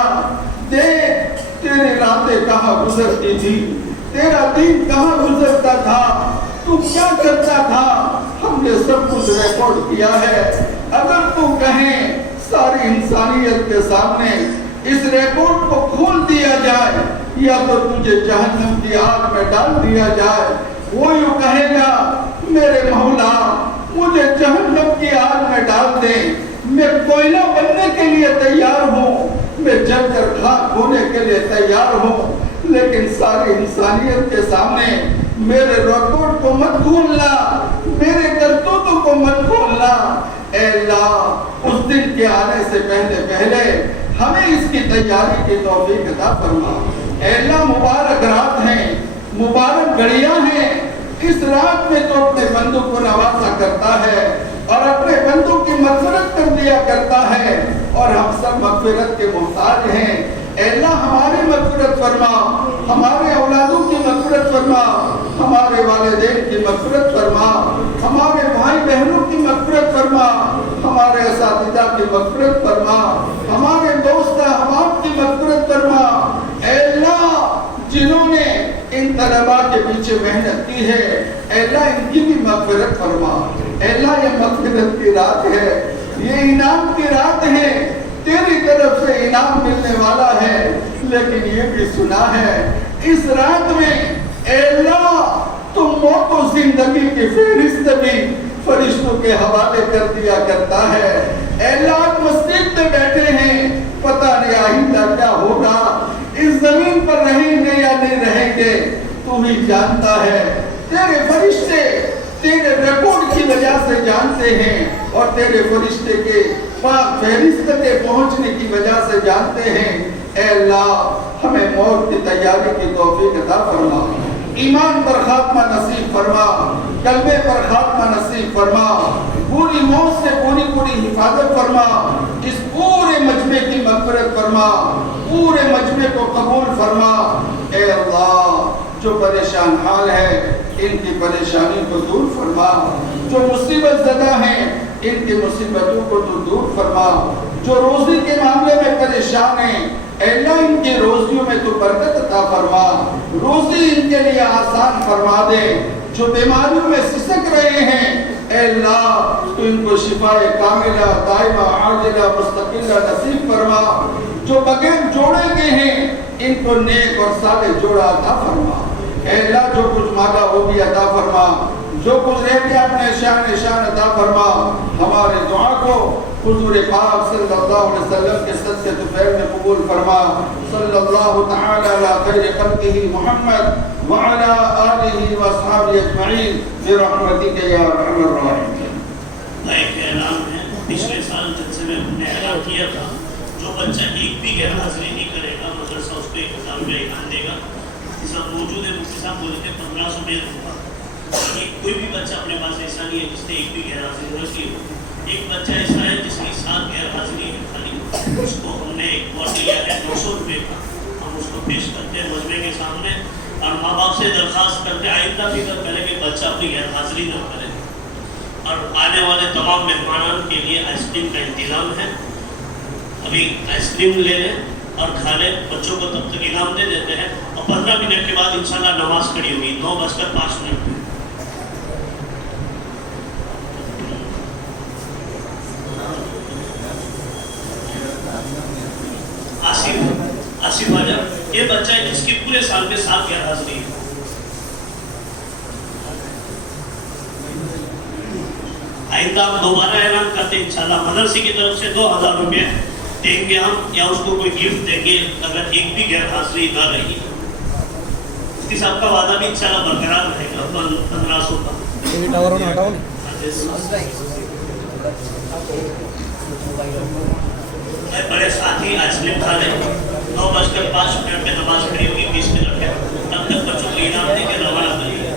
دیکھ تیری راتیں کہاں گزرتی تھی، تیرا دن کہاں گزرتا تھا، تو کیا کرتا تھا، ہم نے سب کچھ ریکارڈ کیا ہے۔ اگر تو کہیں ساری انسانیت کے سامنے اس ریکارڈ کو کھول دیا جائے یا تو تجھے جہنم کی آگ میں ڈال دیا جائے، وہ یوں کہے گا میرے مولا مجھے جہنم کی آگ میں ڈال دیں، میں کوئلہ بننے کے لیے تیار ہوں، میں جل کر خاک ہونے کے لیے تیار ہوں، لیکن ساری انسانیت کے سامنے میرے ریکارڈ کو مت کھولنا، میرے کرتوتوں کو مت کھولنا۔ اے اللہ اس دن کے آنے سے پہلے ہمیں اس کی تیاری کی توفیق عطا فرما۔ اے اللہ مبارک رات ہیں، مبارک گھڑیاں ہیں، اس رات میں تو اپنے بندوں کو نوازا کرتا ہے اور اپنے بندوں کی مغفرت کر دیا کرتا ہے اور ہم سب مغفرت کے محتاج ہیں۔ اے اللہ ہماری مغفرت فرما، ہمارے اولادوں کی مغفرت فرما، ہمارے والدین کی مغفرت فرما، ہمارے بھائی بہنوں کی مغفرت فرما، ہمارے اساتذہ کی مغفرت فرما، ہمارے دوست احباب کی مغفرت فرما۔ اے اللہ جنہوں نے ان طلباء کے پیچھے محنت کی ہے، اے اللہ ان کی بھی مغفرت فرما۔ اے اللہ یہ مغفرت کی رات ہے، یہ انعام کی رات ہے، تیری طرف سے انعام ملنے والا ہے، لیکن یہ بھی سنا ہے اس رات میں اے اللہ تم موت و زندگی کی فہرست بھی فرشتوں کے حوالے کر دیا کرتا ہے۔ اے اللہ آپ مسجد میں بیٹھے ہیں، پتہ نہیں آئندہ کیا ہوگا، اس زمین پر رہیں گے یا نہیں رہیں گے، تو ہی جانتا ہے۔ تیرے فرشتے تیرے ریکارڈ کی وجہ سے جانتے ہیں اور تیرے فرشتے کے پاک فہرست کے پہنچنے کی وجہ سے جانتے ہیں اے اللہ ہمیں موت کی تیاری کی توفیق عطا فرما، ایمان پر خاتمہ نصیب فرما، کلمے پر خاتمہ نصیب فرما، پوری موت سے پوری حفاظت فرما، اس پورے مجمع کی مغفرت فرما، پورے مجمع کو قبول فرما۔ اے اللہ جو پریشان حال ہے ان کی پریشانی کو دور فرما، جو مصیبت زدہ ہیں ان کی مصیبتوں کو تو دور فرما، جو روزی کے معاملے میں پریشان ہیں اے اللہ ان کی روزیوں میں تو برکت عطا فرما، روزی ان کے لیے آسان فرما دے، جو بیماریوں میں سسک رہے ہیں اے اللہ تو ان کو شفائے کاملہ دائمہ عاجلہ مستقلہ نصیب فرما، جو بغیر جوڑے کے ہیں ان کو نیک اور صالح جوڑا عطا فرما، اے اللہ جو کچھ مانگا وہ بھی عطا فرما، جو کچھ رہ گیا اپنے شان عطا فرما، ہمارے دعا کو حضور پاک صلی اللہ علیہ وسلم کے صدقے طفیل میں قبول فرما۔ صلی اللہ تعالی علی خیر خلقہ محمد وعلی آلہ واصحابہ اجمعین برحمتک یا ارحم الراحمین۔ ایک اعلان ہے، پچھلے سال جلسے میں ہم نے اعلان کیا تھا جو بچہ ایک بھی غیر حاضری نہیں کرے گا مدرسہ اس کو 1000 روپے انعام دے گا۔ اس وقت موجود ہے مفتی صاحب بولے تھے 1500 میں ہوگا، کوئی بھی بچہ اپنے پاس ایسا نہیں ہے جس نے ایک بھی غیر حاضری نہ کی ہو۔ ایک بچہ ایسا ہے جس کی 7 غیر حاضری ہے خالی، اس کو ہم نے ایک باٹل لیا ہے 200 روپے کا، ہم اس کو پیش کرتے ہیں مجمع کے سامنے اور ماں باپ سے درخواست کرتے آئندہ فکر کریں کہ بچہ اپنی غیر حاضری نہ کرے۔ اور آنے والے تمام مہمانان کے لیے آئس کریم کا انتظام ہے، ابھی آئس کریم لے لیں اور کھا لیں، بچوں کو تب تک انعام دے دیتے ہیں اور 15 منٹ کے بعد انشاءاللہ نماز کھڑی ہوگی 9:05 پہ۔ آصف حجر یہ بچہ ہے جس کی پورے سال میں 7 غیر حاضری ہے۔ آئندہ ہم دوبارہ اعلان کرتے ہیں انشاءاللہ مدرسے کی طرف سے 2000 روپے دیں گے ہم، یا اس کو کوئی گفٹ دیں گے اگر ایک بھی غیر حاضری نہ رہی۔ مفتی صاحب کا وعدہ بھی انشاءاللہ برقرار رہے گا 1500 کا۔ بڑے ساتھی آئس کریم کھا لیں، 9:05 پہ نماز کھڑی ہوگی 20 منٹ ہے، تب تک بچوں کو انعام دے کے روانہ کریے۔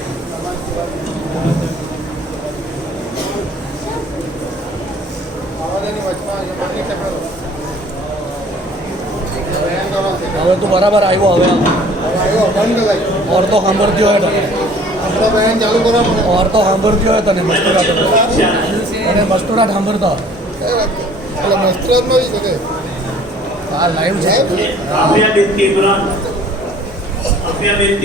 હવે તો બરાબર આવ્યો હવે ઓર તો સાંભળતી હોય ઓર તો સાંભળતી હોય તને મસ્તુરાટ સાંભળતો હા લાઈવ છે આફિયા બિનતી